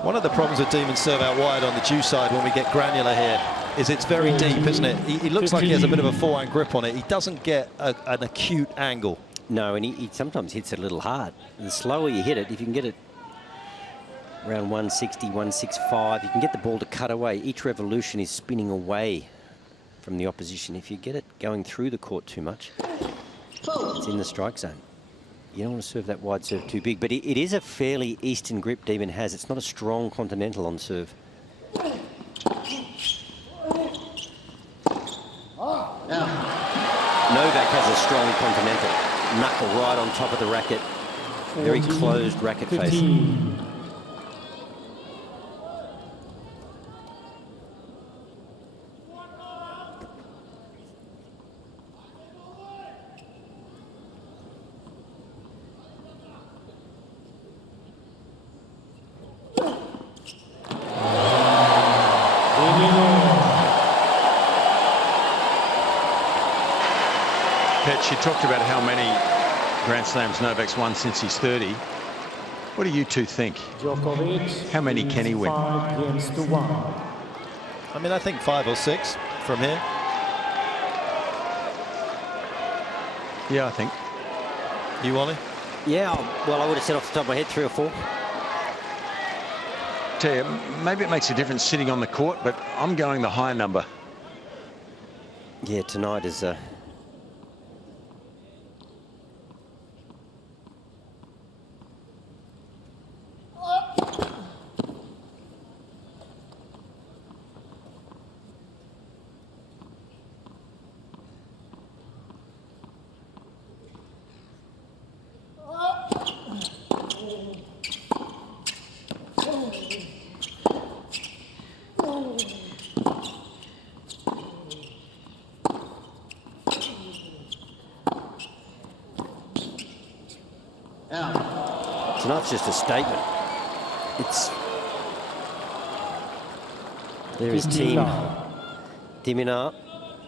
One of the problems with Demon's serve out wide on the due side when we get granular here is it's very deep, isn't it? He looks like he has a bit of a forehand grip on it. He doesn't get an acute angle. No, and he sometimes hits it a little hard. The slower you hit it, if you can get it around 160, 165, you can get the ball to cut away. Each revolution is spinning away from the opposition. If you get it going through the court too much, it's in the strike zone. You don't want to serve that wide serve too big, but it is a fairly eastern grip Demon has. It's not a strong continental on serve. Novak has a strong continental. Knuckle right on top of the racket. Very closed racket face. She talked about how many Grand Slams Novak's won since he's 30. What do you two think? Djokovic. How many can he win? 5 games to 1. I mean, I think 5 or 6 from here. Yeah, I think. You, Wally? Yeah, well, I would have said off the top of my head 3 or 4. Tell you, maybe it makes a difference sitting on the court, but I'm going the high number. Yeah, tonight is... Tonight's just a statement. It's... There is team de Minaur,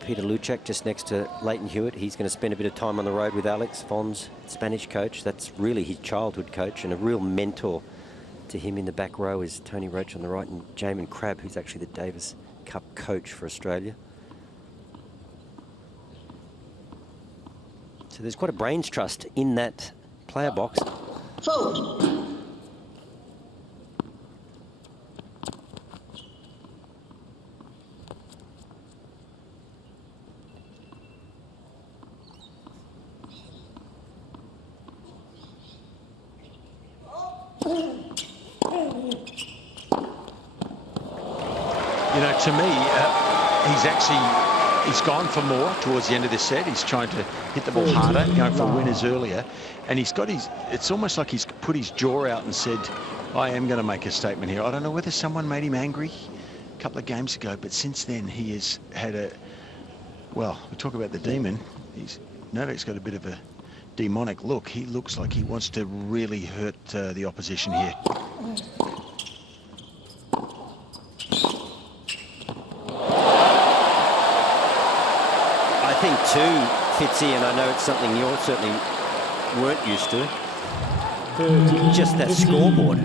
Peter Luchak just next to Leighton Hewitt. He's going to spend a bit of time on the road with Alex, Fon's Spanish coach. That's really his childhood coach, and a real mentor to him in the back row is Tony Roach on the right, and Jamin Crabb, who's actually the Davis Cup coach for Australia. So there's quite a brains trust in that player box. Fold. You know, to me, he's gone for more towards the end of this set. He's trying to hit the ball harder, going for winners earlier. And he's got his, it's almost like he's put his jaw out and said, I am going to make a statement here. I don't know whether someone made him angry a couple of games ago, but since then he has had a, well, we talk about the demon. Novak's got a bit of a demonic look. He looks like he wants to really hurt the opposition here. I think too, Fitzy, and I know it's something you certainly weren't used to, just that scoreboard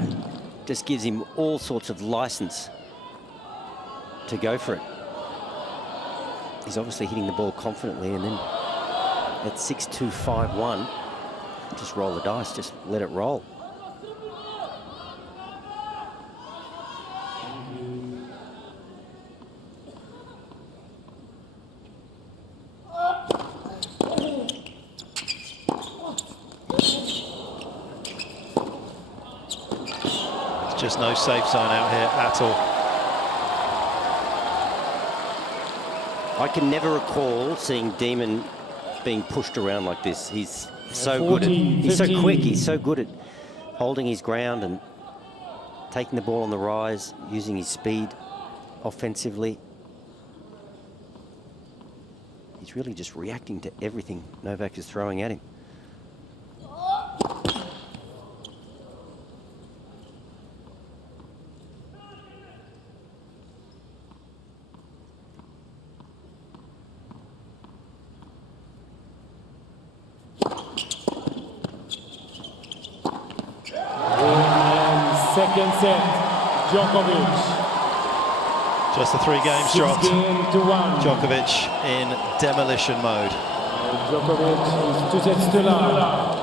just gives him all sorts of license to go for it. He's obviously hitting the ball confidently, and then at 6-2, 5-1, just roll the dice, just let it roll. Just no safe zone out here at all. I can never recall seeing Demon being pushed around like this. He's so good at, he's so quick, he's so good at holding his ground and taking the ball on the rise, using his speed offensively. He's really just reacting to everything Novak is throwing at him. Second set, Djokovic. Just the 3 games dropped. 6 games to 1. Djokovic in demolition mode. Djokovic is 2 sets to love.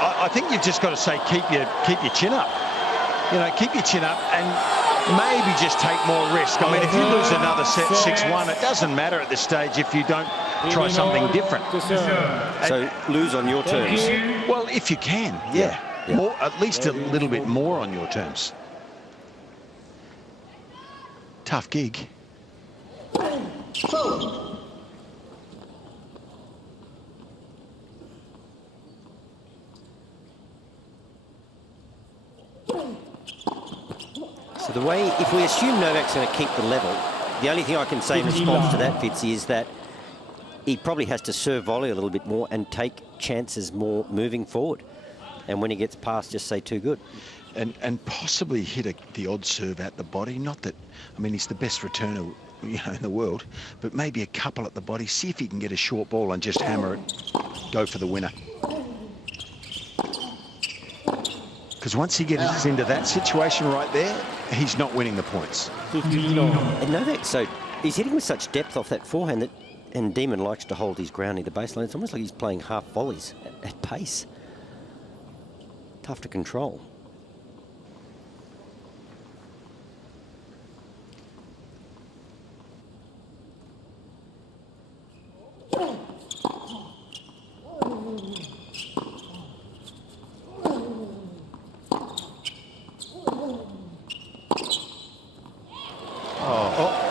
I think you've just got to say keep your chin up. You know, keep your chin up and maybe just take more risk. I mean, if you lose another set 6-1, it doesn't matter at this stage if you don't try something different. So lose on your terms. Well, if you can, yeah. More, at least a little bit more on your terms. Tough gig. Fold. So the way, if we assume Novak's going to keep the level, the only thing I can say in response to that, Fitzy, is that he probably has to serve volley a little bit more and take chances more moving forward. And when he gets past, just say too good. and possibly hit the odd serve at the body. Not that, I mean, he's the best returner, you know, in the world, but maybe a couple at the body. See if he can get a short ball and just hammer it, go for the winner. Because once he gets into that situation right there, he's not winning the points. 15 all. And Novak, so he's hitting with such depth off that forehand that, and Demon likes to hold his ground near the baseline. It's almost like he's playing half volleys at pace. Tough to control.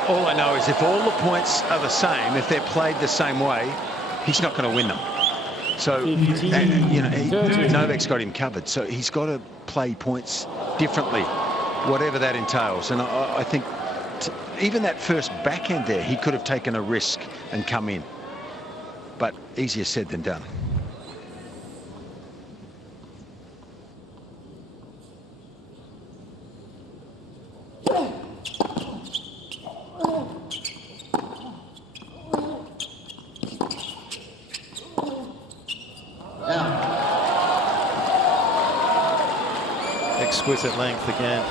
All I know is if all the points are the same, if they're played the same way, he's not going to win them. So, and, you know, Novak's got him covered. So he's got to play points differently, whatever that entails. And I think even that first backhand there, he could have taken a risk and come in. But easier said than done. Exquisite length again.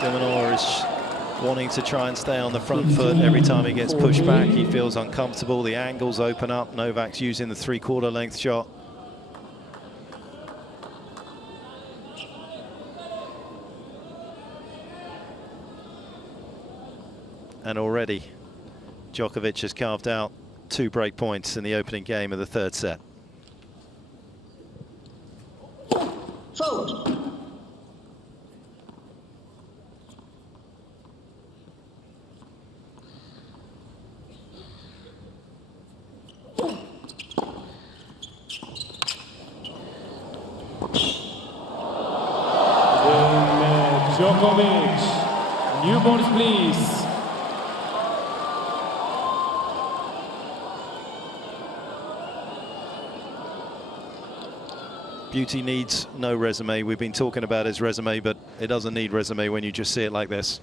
De Minaur is wanting to try and stay on the front foot. Every time he gets pushed back, he feels uncomfortable. The angles open up. Novak's using the 3/4 length shot. And already, Djokovic has carved out 2 break points in the opening game of the 3rd set. Fold. Djokovic, new balls please. Beauty needs no resume. We've been talking about his resume, but it doesn't need resume when you just see it like this.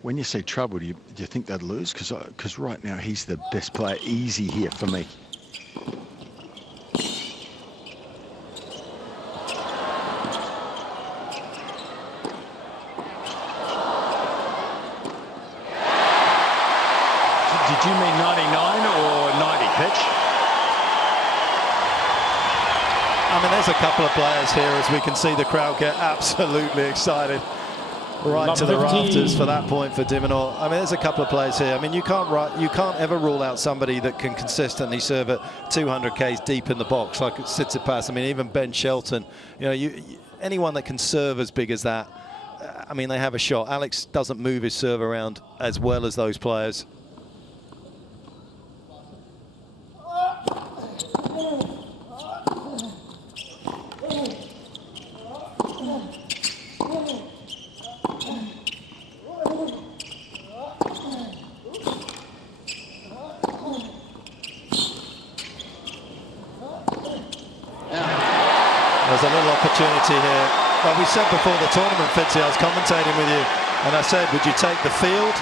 When you say trouble, do you think they'd lose? Because right now he's the best player. Easy here for me. Did you mean 99 or 90 pitch? I mean, there's a couple of players here, as we can see the crowd get absolutely excited. Right to the rafters for that point for De Minaur. I mean, there's a couple of players here. I mean, you can't ever rule out somebody that can consistently serve at 200 Ks deep in the box, like Tsitsipas. I mean, even Ben Shelton. You know, anyone that can serve as big as that, I mean, they have a shot. Alex doesn't move his serve around as well as those players. There's a little opportunity here. Well, we said before the tournament, Fitzy, I was commentating with you, and I said, would you take the field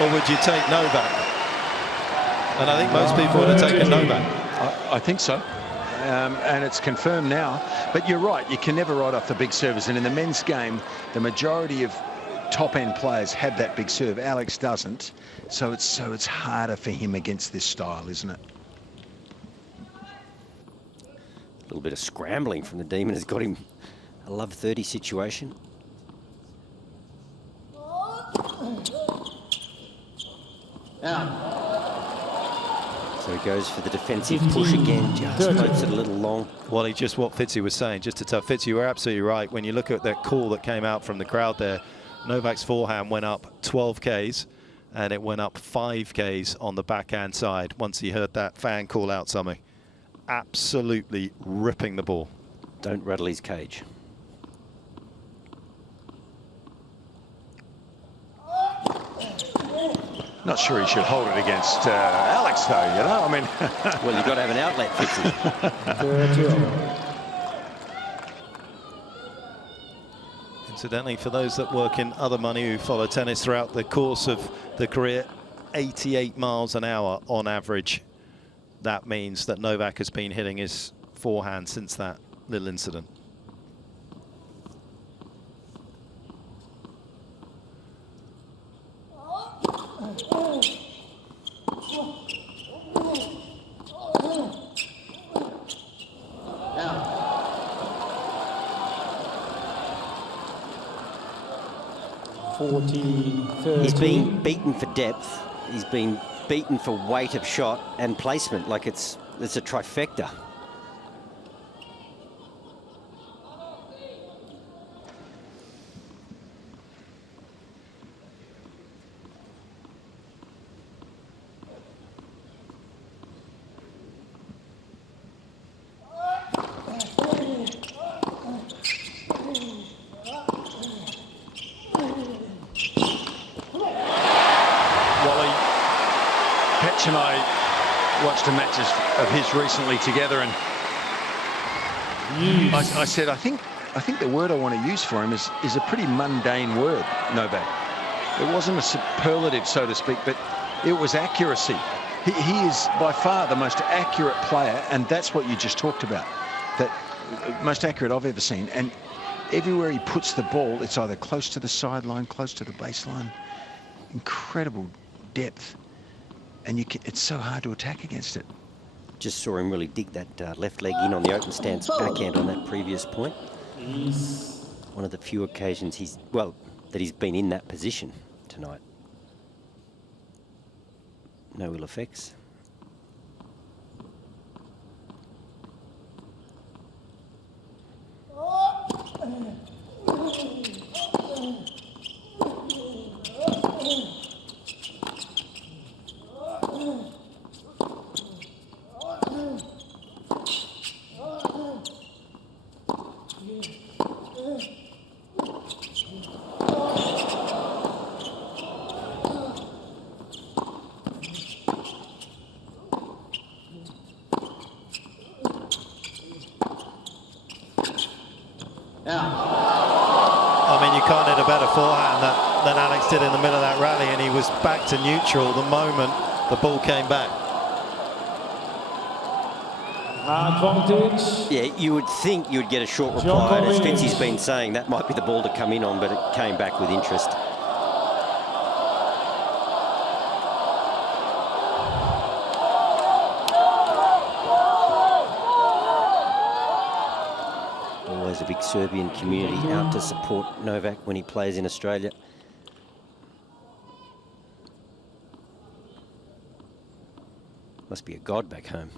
or would you take Novak? And I think most people would have taken Novak. I think so. And it's confirmed now. But you're right, you can never write off the big servers. And in the men's game, the majority of top-end players have that big serve. Alex doesn't. So it's harder for him against this style, isn't it? A little bit of scrambling from the Demon has got him a love 30 situation. So he goes for the defensive push again, just floats it a little long. Well, just what Fitzy was saying, just to tell Fitzy, you were absolutely right. When you look at that call that came out from the crowd there, Novak's forehand went up 12 Ks and it went up 5 Ks on the backhand side once he heard that fan call out something. Absolutely ripping the ball. Don't rattle his cage. Not sure he should hold it against Alex, though, you know? I mean... Well, you've got to have an outlet, Fitzy. Incidentally, for those that work in other money who follow tennis throughout the course of the career, 88 miles an hour on average. That means that Novak has been hitting his forehand since that little incident. He's been beaten for depth. He's been beaten for weight of shot and placement. Like it's a trifecta. And I watched a matches of his recently together, and I said, I think the word I want to use for him is a pretty mundane word, Novak. It wasn't a superlative, so to speak, but it was accuracy. He is by far the most accurate player, and that's what you just talked about. That most accurate I've ever seen. And everywhere he puts the ball, it's either close to the sideline, close to the baseline. Incredible depth. And it's so hard to attack against it. Just saw him really dig that left leg in on the open stance backhand on that previous point. One of the few occasions that he's been in that position tonight. No ill effects. I mean, you can't hit a better forehand than Alex did in the middle of that rally, and he was back to neutral the moment the ball came back. Advantage. Yeah, you would think you'd get a short reply, and as Fincy's been saying, that might be the ball to come in on, but it came back with interest. Always a big Serbian community out to support Novak when he plays in Australia. Must be a god back home.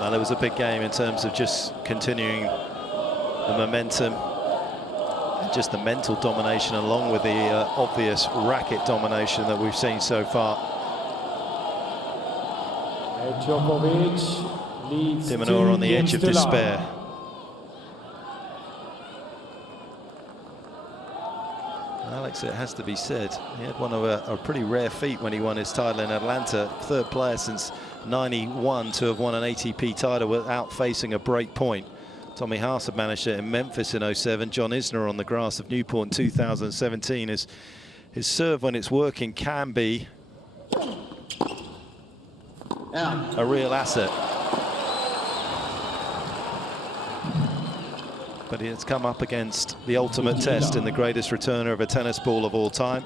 Well, it was a big game in terms of just continuing the momentum and just the mental domination, along with the obvious racket domination that we've seen so far. Djokovic leads De Minaur on the edge of despair. Alex, it has to be said, he had one of a pretty rare feat when he won his title in Atlanta. Third player since '91 to have won an ATP title without facing a break point. Tommy Haas had managed it in Memphis in '07. John Isner on the grass of Newport in 2017. His serve, when it's working, can be a real asset. But it's come up against the ultimate test in the greatest returner of a tennis ball of all time.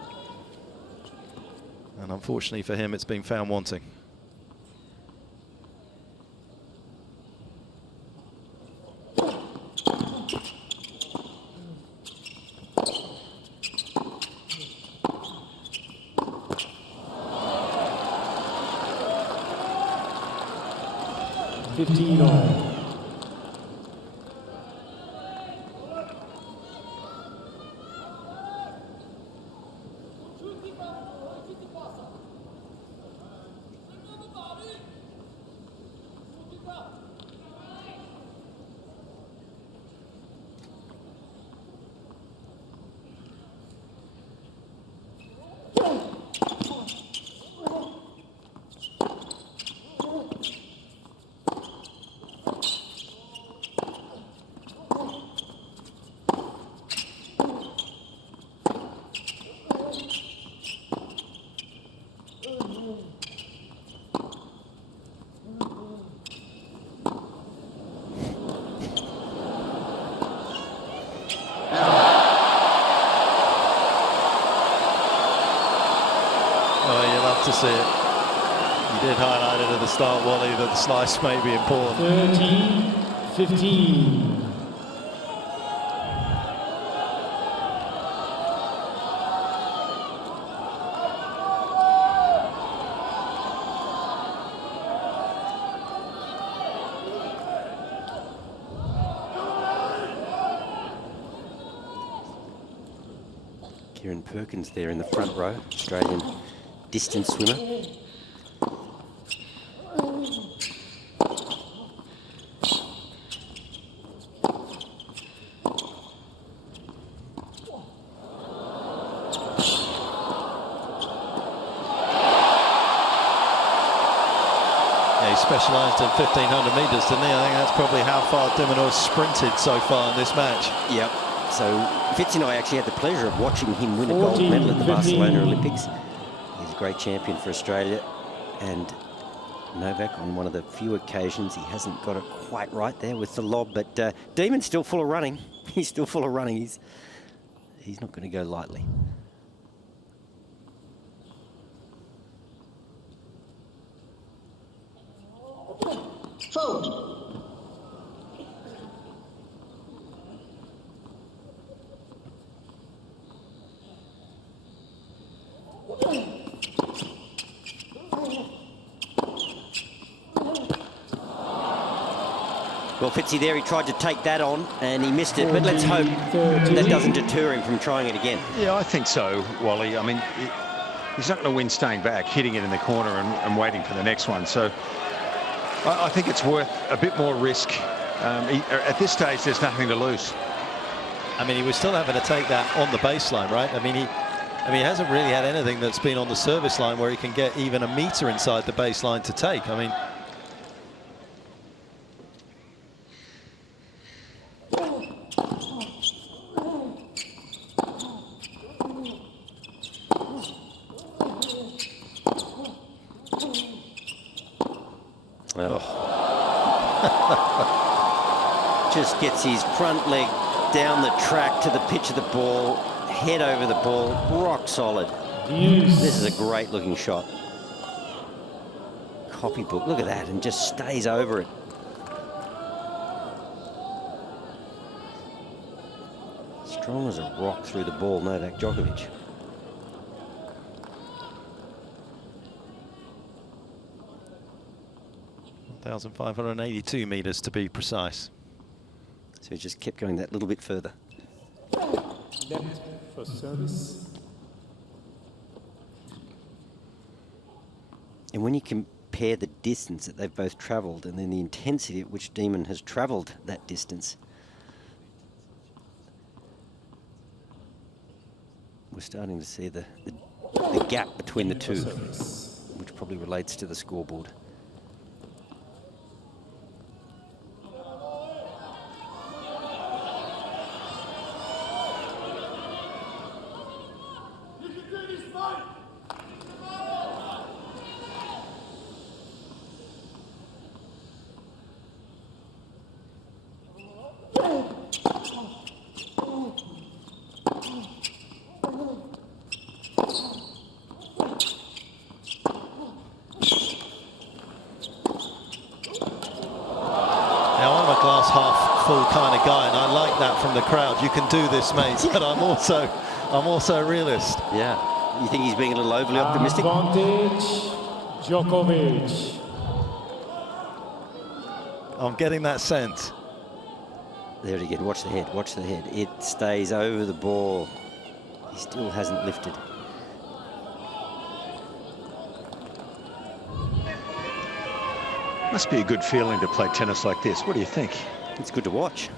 And unfortunately for him, it's been found wanting. love to see it. You did highlight it at the start, Wally, that the slice may be important. 13-15. Kieran Perkins there in the front row, Australian distance swimmer. Yeah, he specialised in 1,500 metres, didn't he? I think that's probably how far de Minaur sprinted so far in this match. Yep. So Fitz and I actually had the pleasure of watching him win a gold medal at the Barcelona Olympics. He's a great champion for Australia, and Novak, on one of the few occasions, he hasn't got it quite right there with the lob, but Demon's still full of running. He's still full of running. He's not going to go lightly. Fault. Well, Fitzy there, he tried to take that on and he missed it, but let's hope that doesn't deter him from trying it again. Yeah, I think so, Wally. I mean, he's not going to win staying back, hitting it in the corner and waiting for the next one. So I think it's worth a bit more risk. At this stage, there's nothing to lose. I mean, he was still having to take that on the baseline, right? I mean, he hasn't really had anything that's been on the service line where he can get even a metre inside the baseline to take. I mean, just gets his front leg down the track to the pitch of the ball, head over the ball, rock solid. This is a great looking shot. Copybook, look at that, and just stays over it. Strong as a rock through the ball, Novak Djokovic. $1,582 metres to be precise. So he just kept going that little bit further. Left for service. And when you compare the distance that they've both travelled and then the intensity at which Demon has travelled that distance, we're starting to see the gap between the two, which probably relates to the scoreboard. From the crowd, you can do this, mate. But I'm also a realist. Yeah, you think he's being a little overly optimistic? Advantage, Djokovic. I'm getting that sense. There it again. Watch the head. Watch the head. It stays over the ball. He still hasn't lifted. Must be a good feeling to play tennis like this. What do you think? It's good to watch.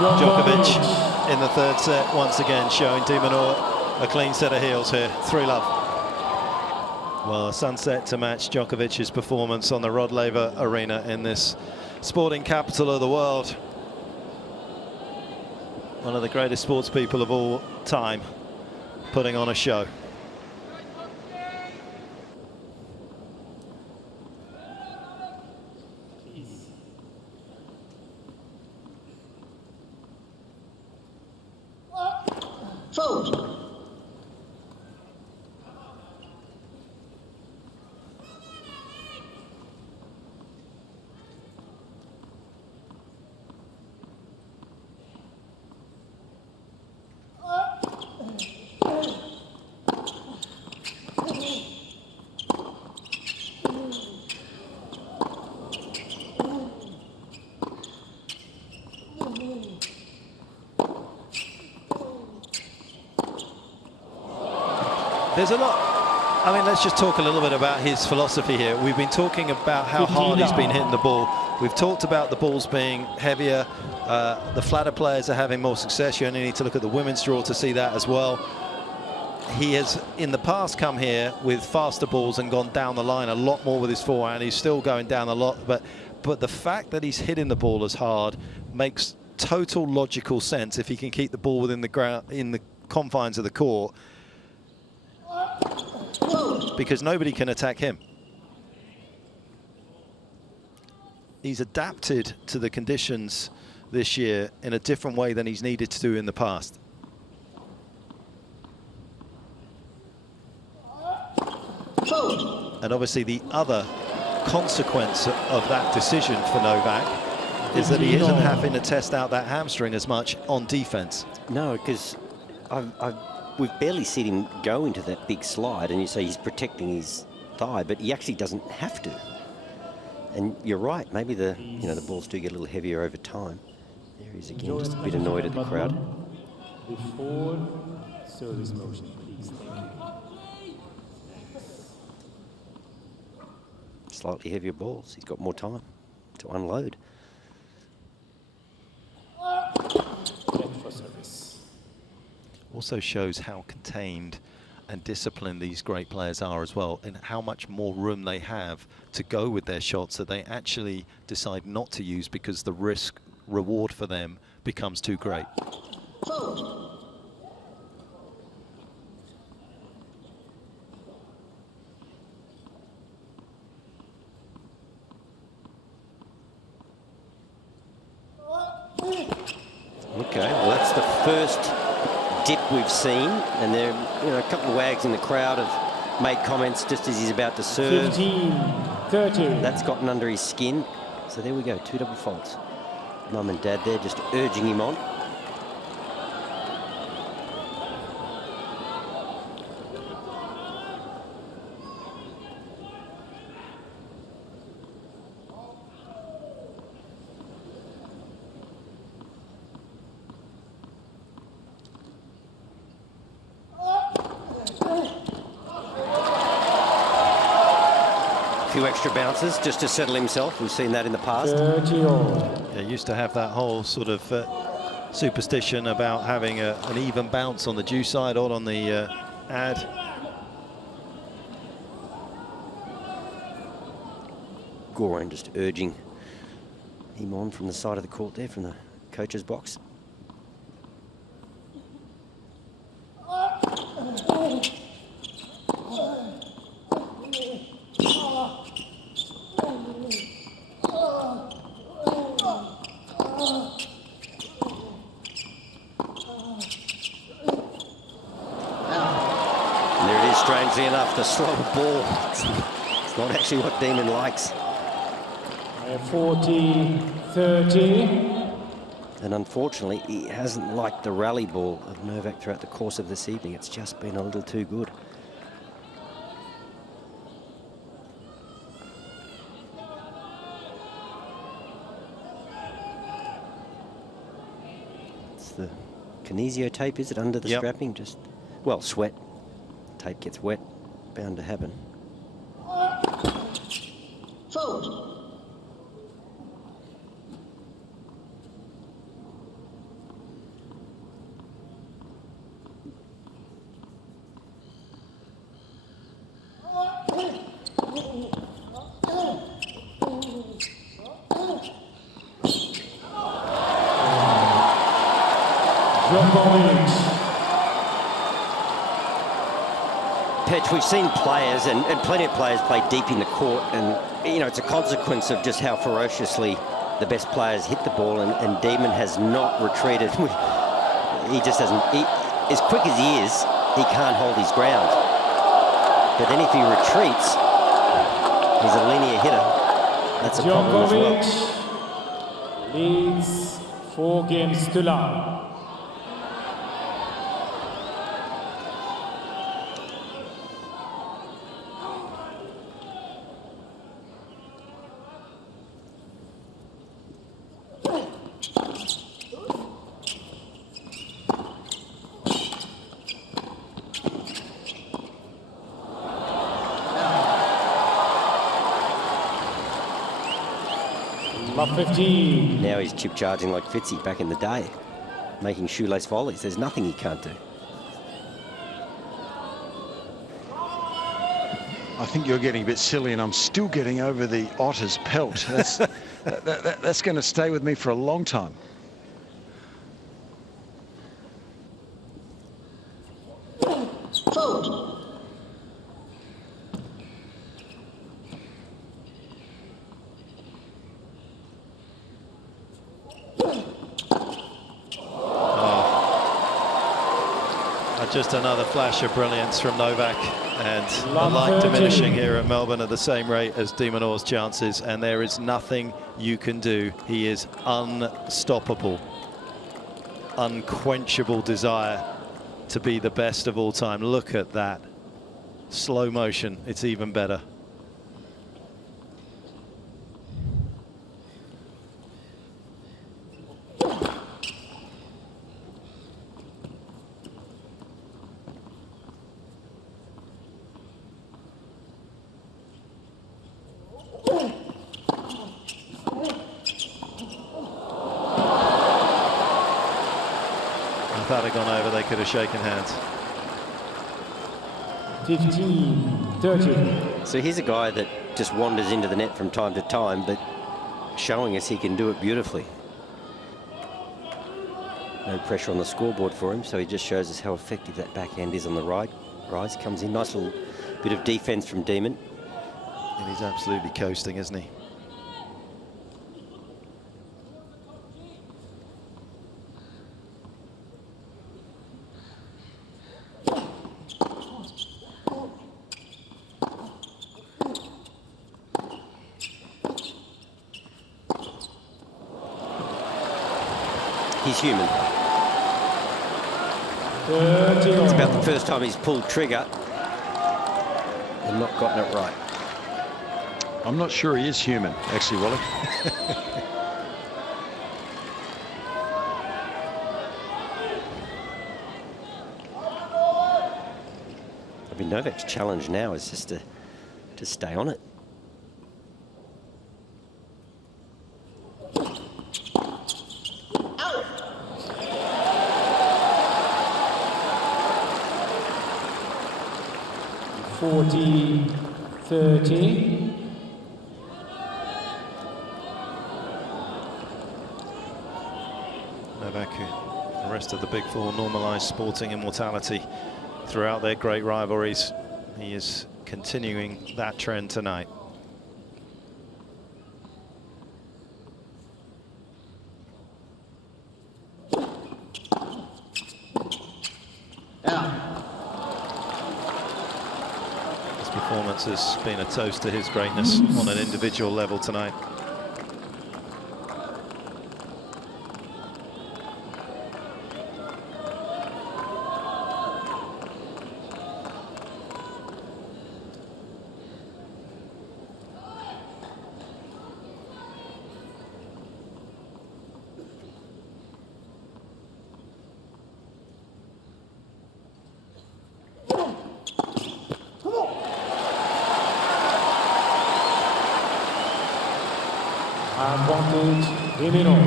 Djokovic in the third set, once again showing de Minaur a clean set of heels here. 3-love. Well, a sunset to match Djokovic's performance on the Rod Laver Arena in this sporting capital of the world. One of the greatest sports people of all time. putting on a show. Fault. There's a lot. I mean, let's just talk a little bit about his philosophy here. We've been talking about how hard he's been hitting the ball. We've talked about the balls being heavier. The flatter players are having more success. You only need to look at the women's draw to see that as well. He has, in the past, come here with faster balls and gone down the line a lot more with his forehand. He's still going down a lot, but the fact that he's hitting the ball as hard makes total logical sense if he can keep the ball within the ground, in the confines of the court, because nobody can attack him. He's adapted to the conditions this year in a different way than he's needed to do in the past. And obviously the other consequence of that decision for Novak is that he isn't having to test out that hamstring as much on defense. No, because we've barely seen him go into that big slide, and you say he's protecting his thigh, but he actually doesn't have to. And you're right, maybe the balls do get a little heavier over time. There he is again, just a bit annoyed at the crowd. Before service motion, please. Thank you. Slightly heavier balls, he's got more time to unload. For service. Also shows how contained and disciplined these great players are as well, and how much more room they have to go with their shots that they actually decide not to use because the risk reward for them becomes too great. Okay, well that's the first dip we've seen, and there, a couple of wags in the crowd have made comments just as he's about to serve. 15-30. That's gotten under his skin. So there we go, 2 double faults. Mum and Dad there just urging him on. Few extra bounces just to settle himself. We've seen that in the past. 30-all. Yeah, used to have that whole sort of superstition about having an even bounce on the due side or on the ad. Goran just urging him on from the side of the court there, from the coach's box. Strangely enough, the slow ball. It's not actually what Demon likes. 40-30. And unfortunately, he hasn't liked the rally ball of Novak throughout the course of this evening. It's just been a little too good. It's the kinesio tape, is it, under the strapping? Just, well, sweat. Tape gets wet, bound to happen. Fault. Djokovic. Petch, we've seen players and plenty of players play deep in the court, and it's a consequence of just how ferociously the best players hit the ball, and Demon has not retreated. He just hasn't. As quick as he is, he can't hold his ground. But then if he retreats, he's a linear hitter. That's a problem as well. Djokovic leads 4 games to love. Love 15. Now he's chip charging like Fitzy back in the day, making shoelace volleys. There's nothing he can't do. I think you're getting a bit silly, and I'm still getting over the otter's pelt. That's going to stay with me for a long time. Fault. Just another flash of brilliance from Novak, and the light diminishing here at Melbourne at the same rate as de Minaur's chances, and there is nothing you can do. He is unstoppable, unquenchable desire to be the best of all time. Look at that. Slow motion, it's even better. If that had gone over, they could have shaken hands. 15-13. So here's a guy that just wanders into the net from time to time, but showing us he can do it beautifully. No pressure on the scoreboard for him, so he just shows us how effective that backhand is on the rise. Comes in, nice little bit of defense from Demon. And he's absolutely coasting, isn't he? He's human. 30. It's about the first time he's pulled trigger and not gotten it right. I'm not sure he is human, actually, Wally. I mean, Novak's challenge now is just to stay on it. Out. 40-30. Novak, the rest of the Big Four normalised sporting immortality throughout their great rivalries. He is continuing that trend tonight. His performance has been a toast to his greatness on an individual level tonight. Advantage de Minaur.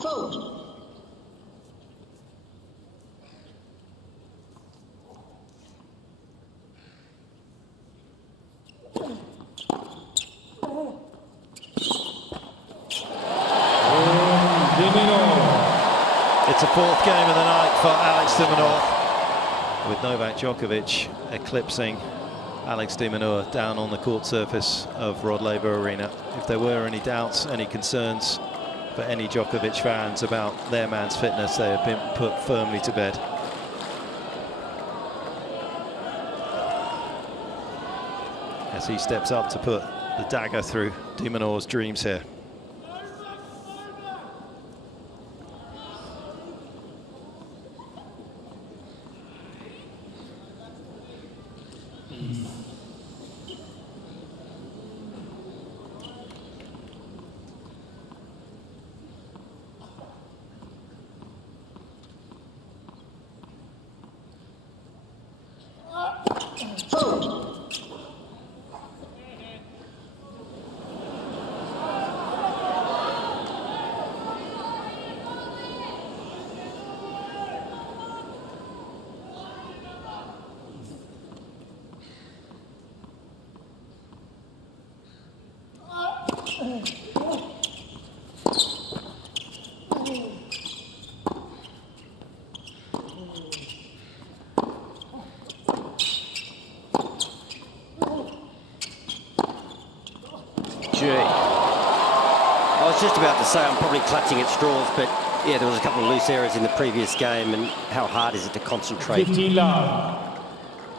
Fault. It's a fourth game of the night for Alex de Minaur, with Novak Djokovic eclipsing Alex de Minaur down on the court surface of Rod Laver Arena. If there were any doubts, any concerns for any Djokovic fans about their man's fitness, they have been put firmly to bed. As he steps up to put the dagger through de Minaur's dreams here. I was just about to say I'm probably clutching at straws, but yeah, there was a couple of loose errors in the previous game, and how hard is it to concentrate 15 love.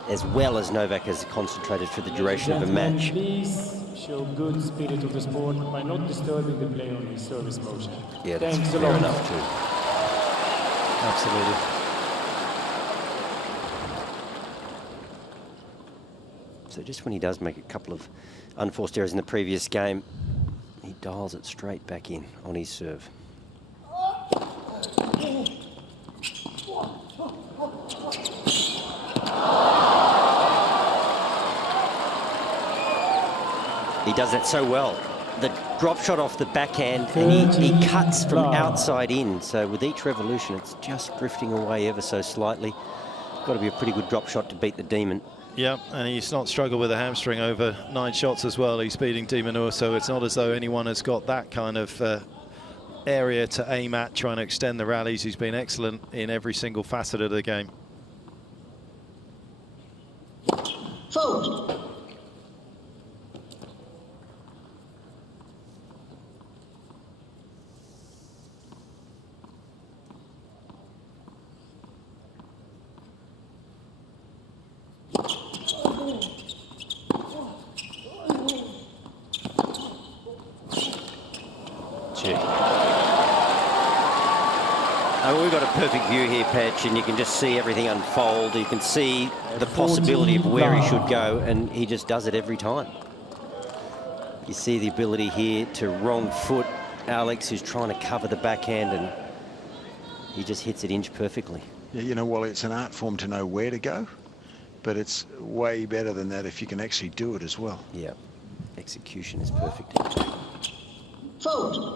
as well as Novak has concentrated for the duration of a match. Please show good spirit of the sport by not disturbing the player on his service motion. Yeah, that's Thanks a fair lot. enough too. Absolutely. So just when he does make a couple of unforced errors in the previous game, he dials it straight back in on his serve. He does that so well. The drop shot off the backhand, and he cuts from outside in. So with each revolution, it's just drifting away ever so slightly. Got to be a pretty good drop shot to beat the Demon. Yeah, and he's not struggled with a hamstring over 9 shots as well. He's beating de Minaur, so it's not as though anyone has got that kind of area to aim at, trying to extend the rallies. He's been excellent in every single facet of the game. Fault. We've got a perfect view here, Patch, and you can just see everything unfold. You can see the possibility of where he should go, and he just does it every time. You see the ability here to wrong foot Alex, who's trying to cover the backhand, and he just hits it inch perfectly. Yeah, you know, well, it's an art form to know where to go, but it's way better than that if you can actually do it as well. Yeah, execution is perfect. Fault.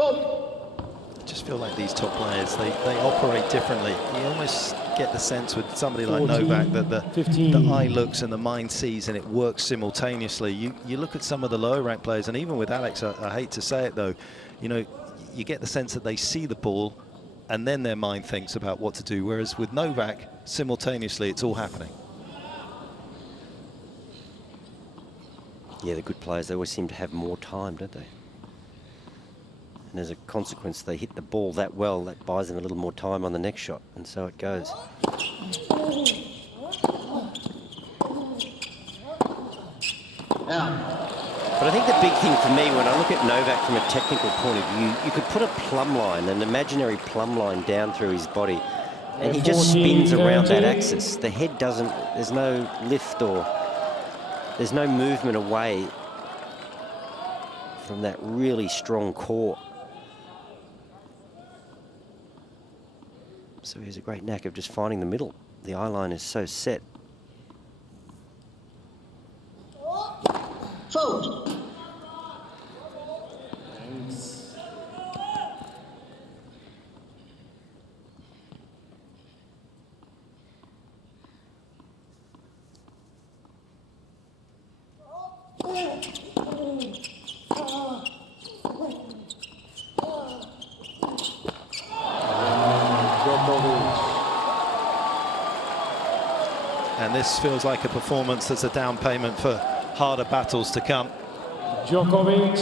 I just feel like these top players, they operate differently. You almost get the sense with somebody like 14, Novak that the 15. eye looks and the mind sees and it works simultaneously. You look at some of the lower ranked players, and even with Alex, I hate to say it though, you know, you get the sense that they see the ball and then their mind thinks about what to do, whereas with Novak, simultaneously it's all happening. Yeah, the good players, they always seem to have more time, don't they? And as a consequence, they hit the ball that well, that buys them a little more time on the next shot, and so it goes. But I think the big thing for me, when I look at Novak from a technical point of view, you could put a plumb line, an imaginary plumb line down through his body, and he just spins around that axis. The head doesn't, there's no lift or there's no movement away from that really strong core. So he has a great knack of just finding the middle. The eye line is so set. Fault. And this feels like a performance that's a down payment for harder battles to come. Djokovic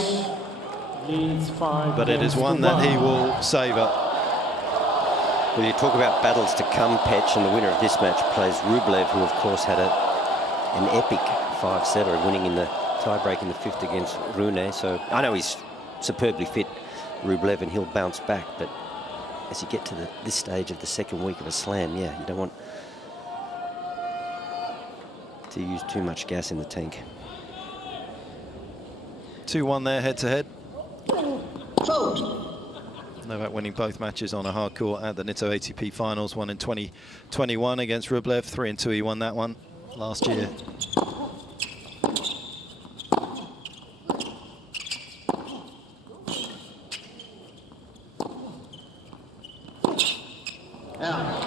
leads 5. But it is one that he will savour. Well, you talk about battles to come, Petch, and the winner of this match plays Rublev, who of course had an epic 5-setter, winning in the tie-break in the 5th against Rune. So I know he's superbly fit, Rublev, and he'll bounce back. But as you get to this stage of the second week of a slam, yeah, you don't want to use too much gas in the tank. 2-1 there, head-to-head. Vote. Novak winning both matches on a hard court at the Nitto ATP Finals, one in 2021 against Rublev. 3-2, he won that one last year.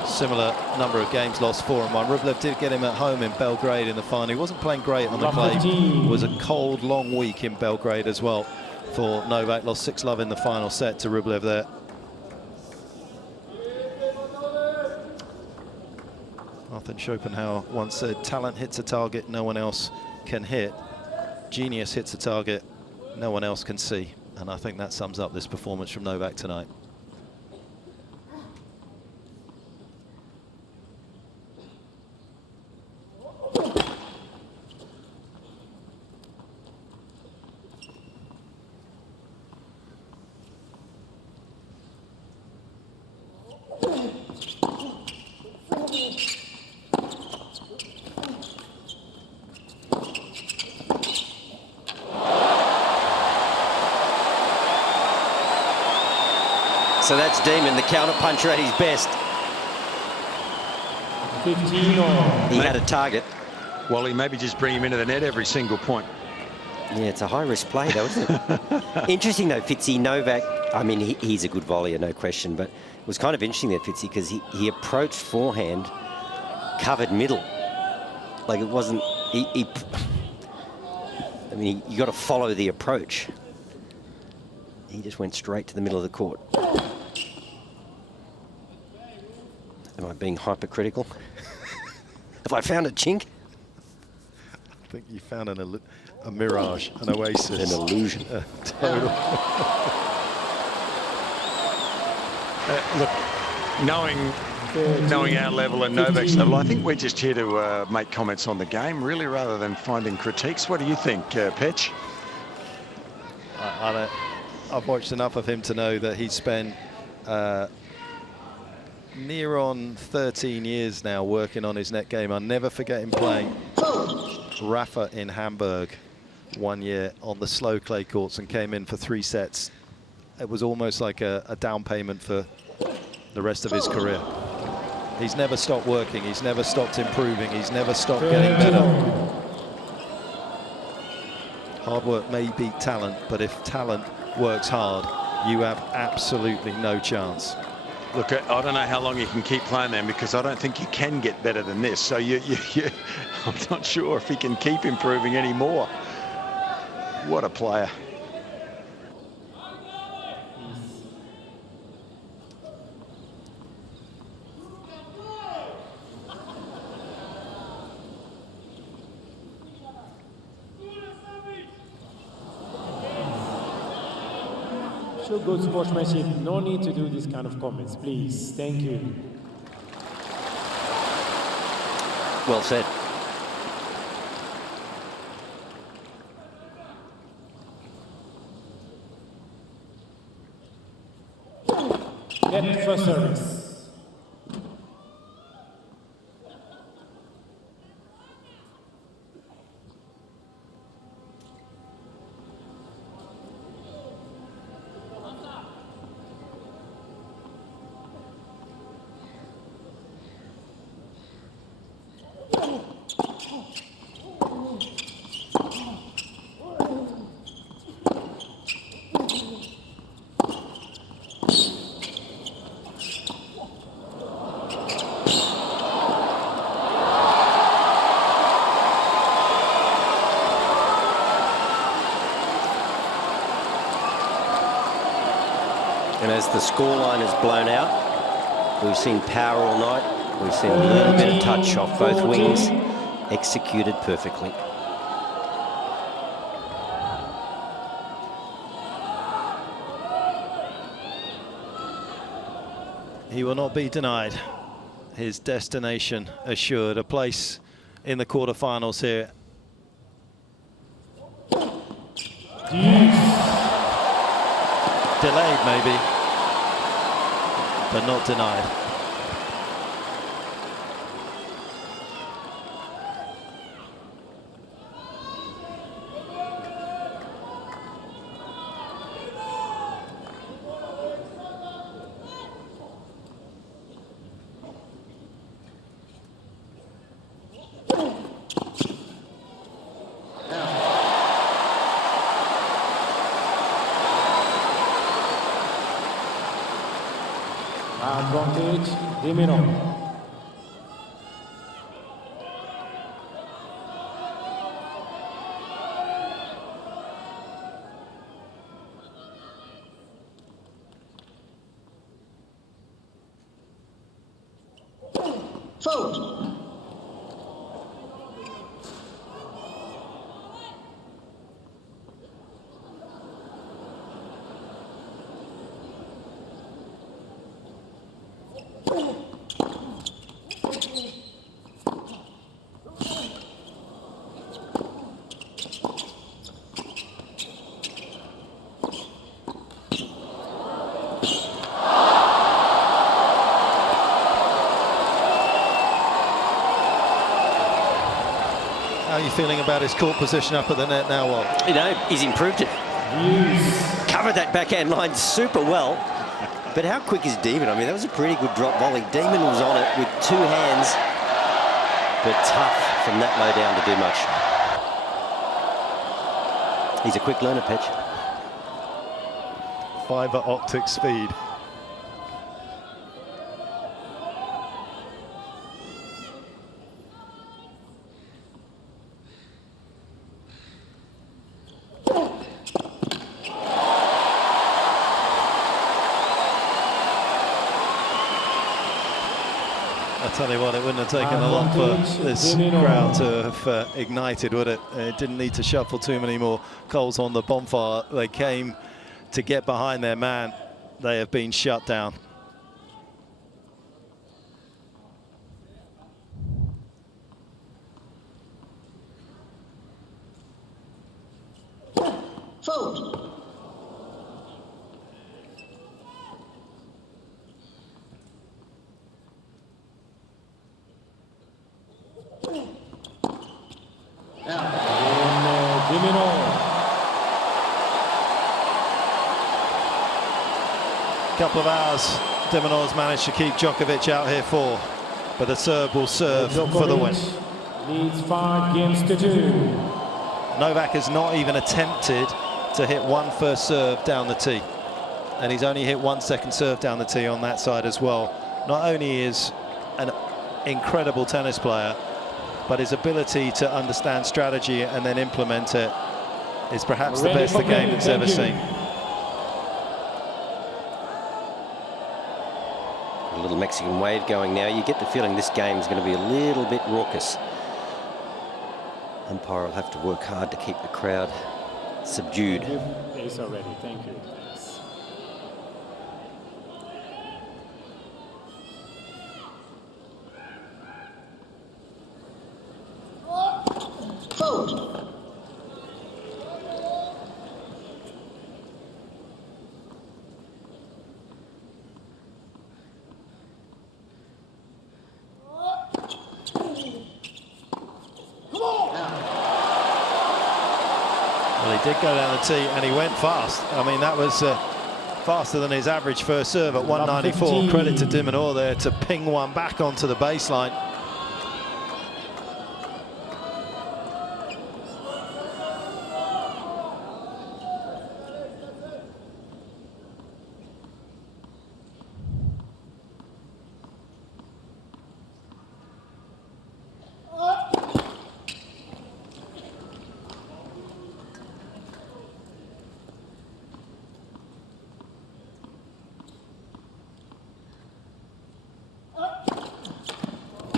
Similar number of games lost, 4-1. Rublev did get him at home in Belgrade in the final. He wasn't playing great on the clay. It was a cold, long week in Belgrade as well for Novak. Lost 6-love in the final set to Rublev there. Martin Schopenhauer once said, talent hits a target no one else can hit. Genius hits a target no one else can see. And I think that sums up this performance from Novak tonight. So that's Demon, the counter-puncher at his best. 15-all. He had a target. Wally, maybe just bring him into the net every single point. Yeah, it's a high-risk play, though, isn't it? Interesting, though, Fitzy, Novak, I mean, he's a good volleyer, no question, but it was kind of interesting there, Fitzy, because he approached forehand, covered middle. Like, it wasn't... I mean, you got to follow the approach. He just went straight to the middle of the court. Am I being hypercritical? Have I found a chink? I think you found a mirage, an oasis. An illusion. Total. Look, knowing our level and Novak's level, I think we're just here to make comments on the game, really, rather than finding critiques. What do you think, Petch? I've watched enough of him to know that he's spent near on 13 years now working on his net game. I'll never forget him playing Rafa in Hamburg one year on the slow clay courts and came in for 3 sets. It was almost like a down payment for the rest of his career. He's never stopped working. He's never stopped improving. He's never stopped getting better. Hard work may beat talent, but if talent works hard, you have absolutely no chance. Look, I don't know how long you can keep playing them, because I don't think you can get better than this. So I'm not sure if he can keep improving anymore. What a player. Show good sportsmanship. No need to do this kind of comments, please. Thank you. Well said. Net for service. And as the scoreline is blown out, we've seen power all night. We've seen a little bit of touch off both wings, executed perfectly. He will not be denied his destination assured, a place in the quarterfinals here. Delayed maybe, but not denied. Advantage, de Minaur. Fault. How are you feeling about his court position up at the net now, Walt? You know, he's improved it. Covered that backhand line super well. But how quick is Demon? I mean, that was a pretty good drop volley. Demon was on it with two hands, but tough from that low down to do much. He's a quick learner, Petch. Fiber optic speed. I tell you what, it wouldn't have taken a lot for this crowd to have ignited, would it? It didn't need to shuffle too many more coals on the bonfire. They came to get behind their man. They have been shut down. Fault. De Minaur. Couple of hours de Minaur's managed to keep Djokovic out here for, but the Serb will serve for the win. Leads 5 games to 2. Novak has not even attempted to hit one first serve down the tee, and he's only hit one second serve down the tee on that side as well. Not only is an incredible tennis player, but his ability to understand strategy and then implement it is perhaps the best the game has ever seen. A little Mexican wave going now. You get the feeling this game is going to be a little bit raucous. Umpire will have to work hard to keep the crowd subdued. Ace already, thank you. Thanks. Fault. Well, he did go down the tee and he went fast. I mean, that was faster than his average first serve at 194. Credit to de Minaur there to ping one back onto the baseline.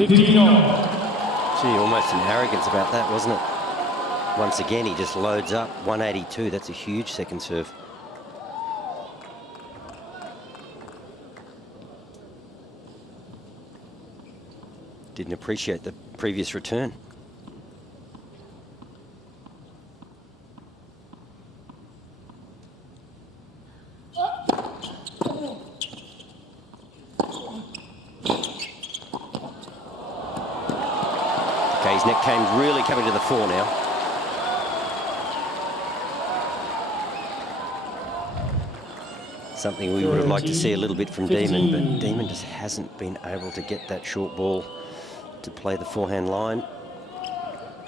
15-all. Gee, almost an arrogance about that, wasn't it? Once again, he just loads up. 182, that's a huge second serve. Didn't appreciate the previous return. Okay, his neck game really coming to the fore now. Something we would have liked to see a little bit from Demon, but Demon just hasn't been able to get that short ball to play the forehand line.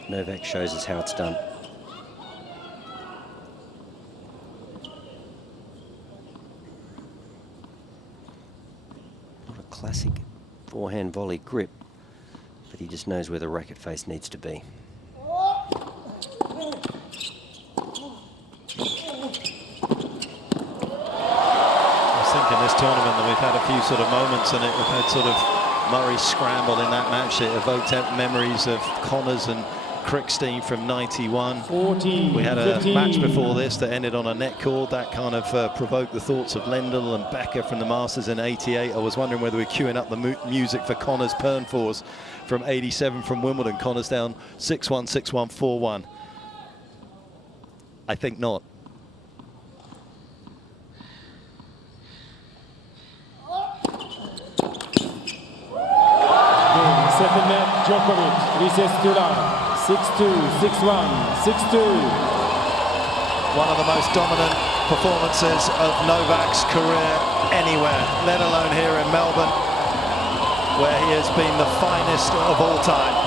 Novak shows us how it's done. Not a classic forehand volley grip, but he just knows where the racket face needs to be. In this tournament that we've had a few sort of moments in it. We've had sort of Murray scramble in that match. It evoked memories of Connors and Crickstein from 91. 14, we had a 15. match before this that ended on a net cord. That kind of provoked the thoughts of Lendl and Becker from the Masters in 88. I was wondering whether we're queuing up the music for Connors Pernfors from 87 from Wimbledon. Connors down 6-1, 6-1, 4-1. I think not. Second net, Djokovic, recess to love. 6-2, 6-1, 6-2. One of the most dominant performances of Novak's career anywhere, let alone here in Melbourne, where he has been the finest of all time.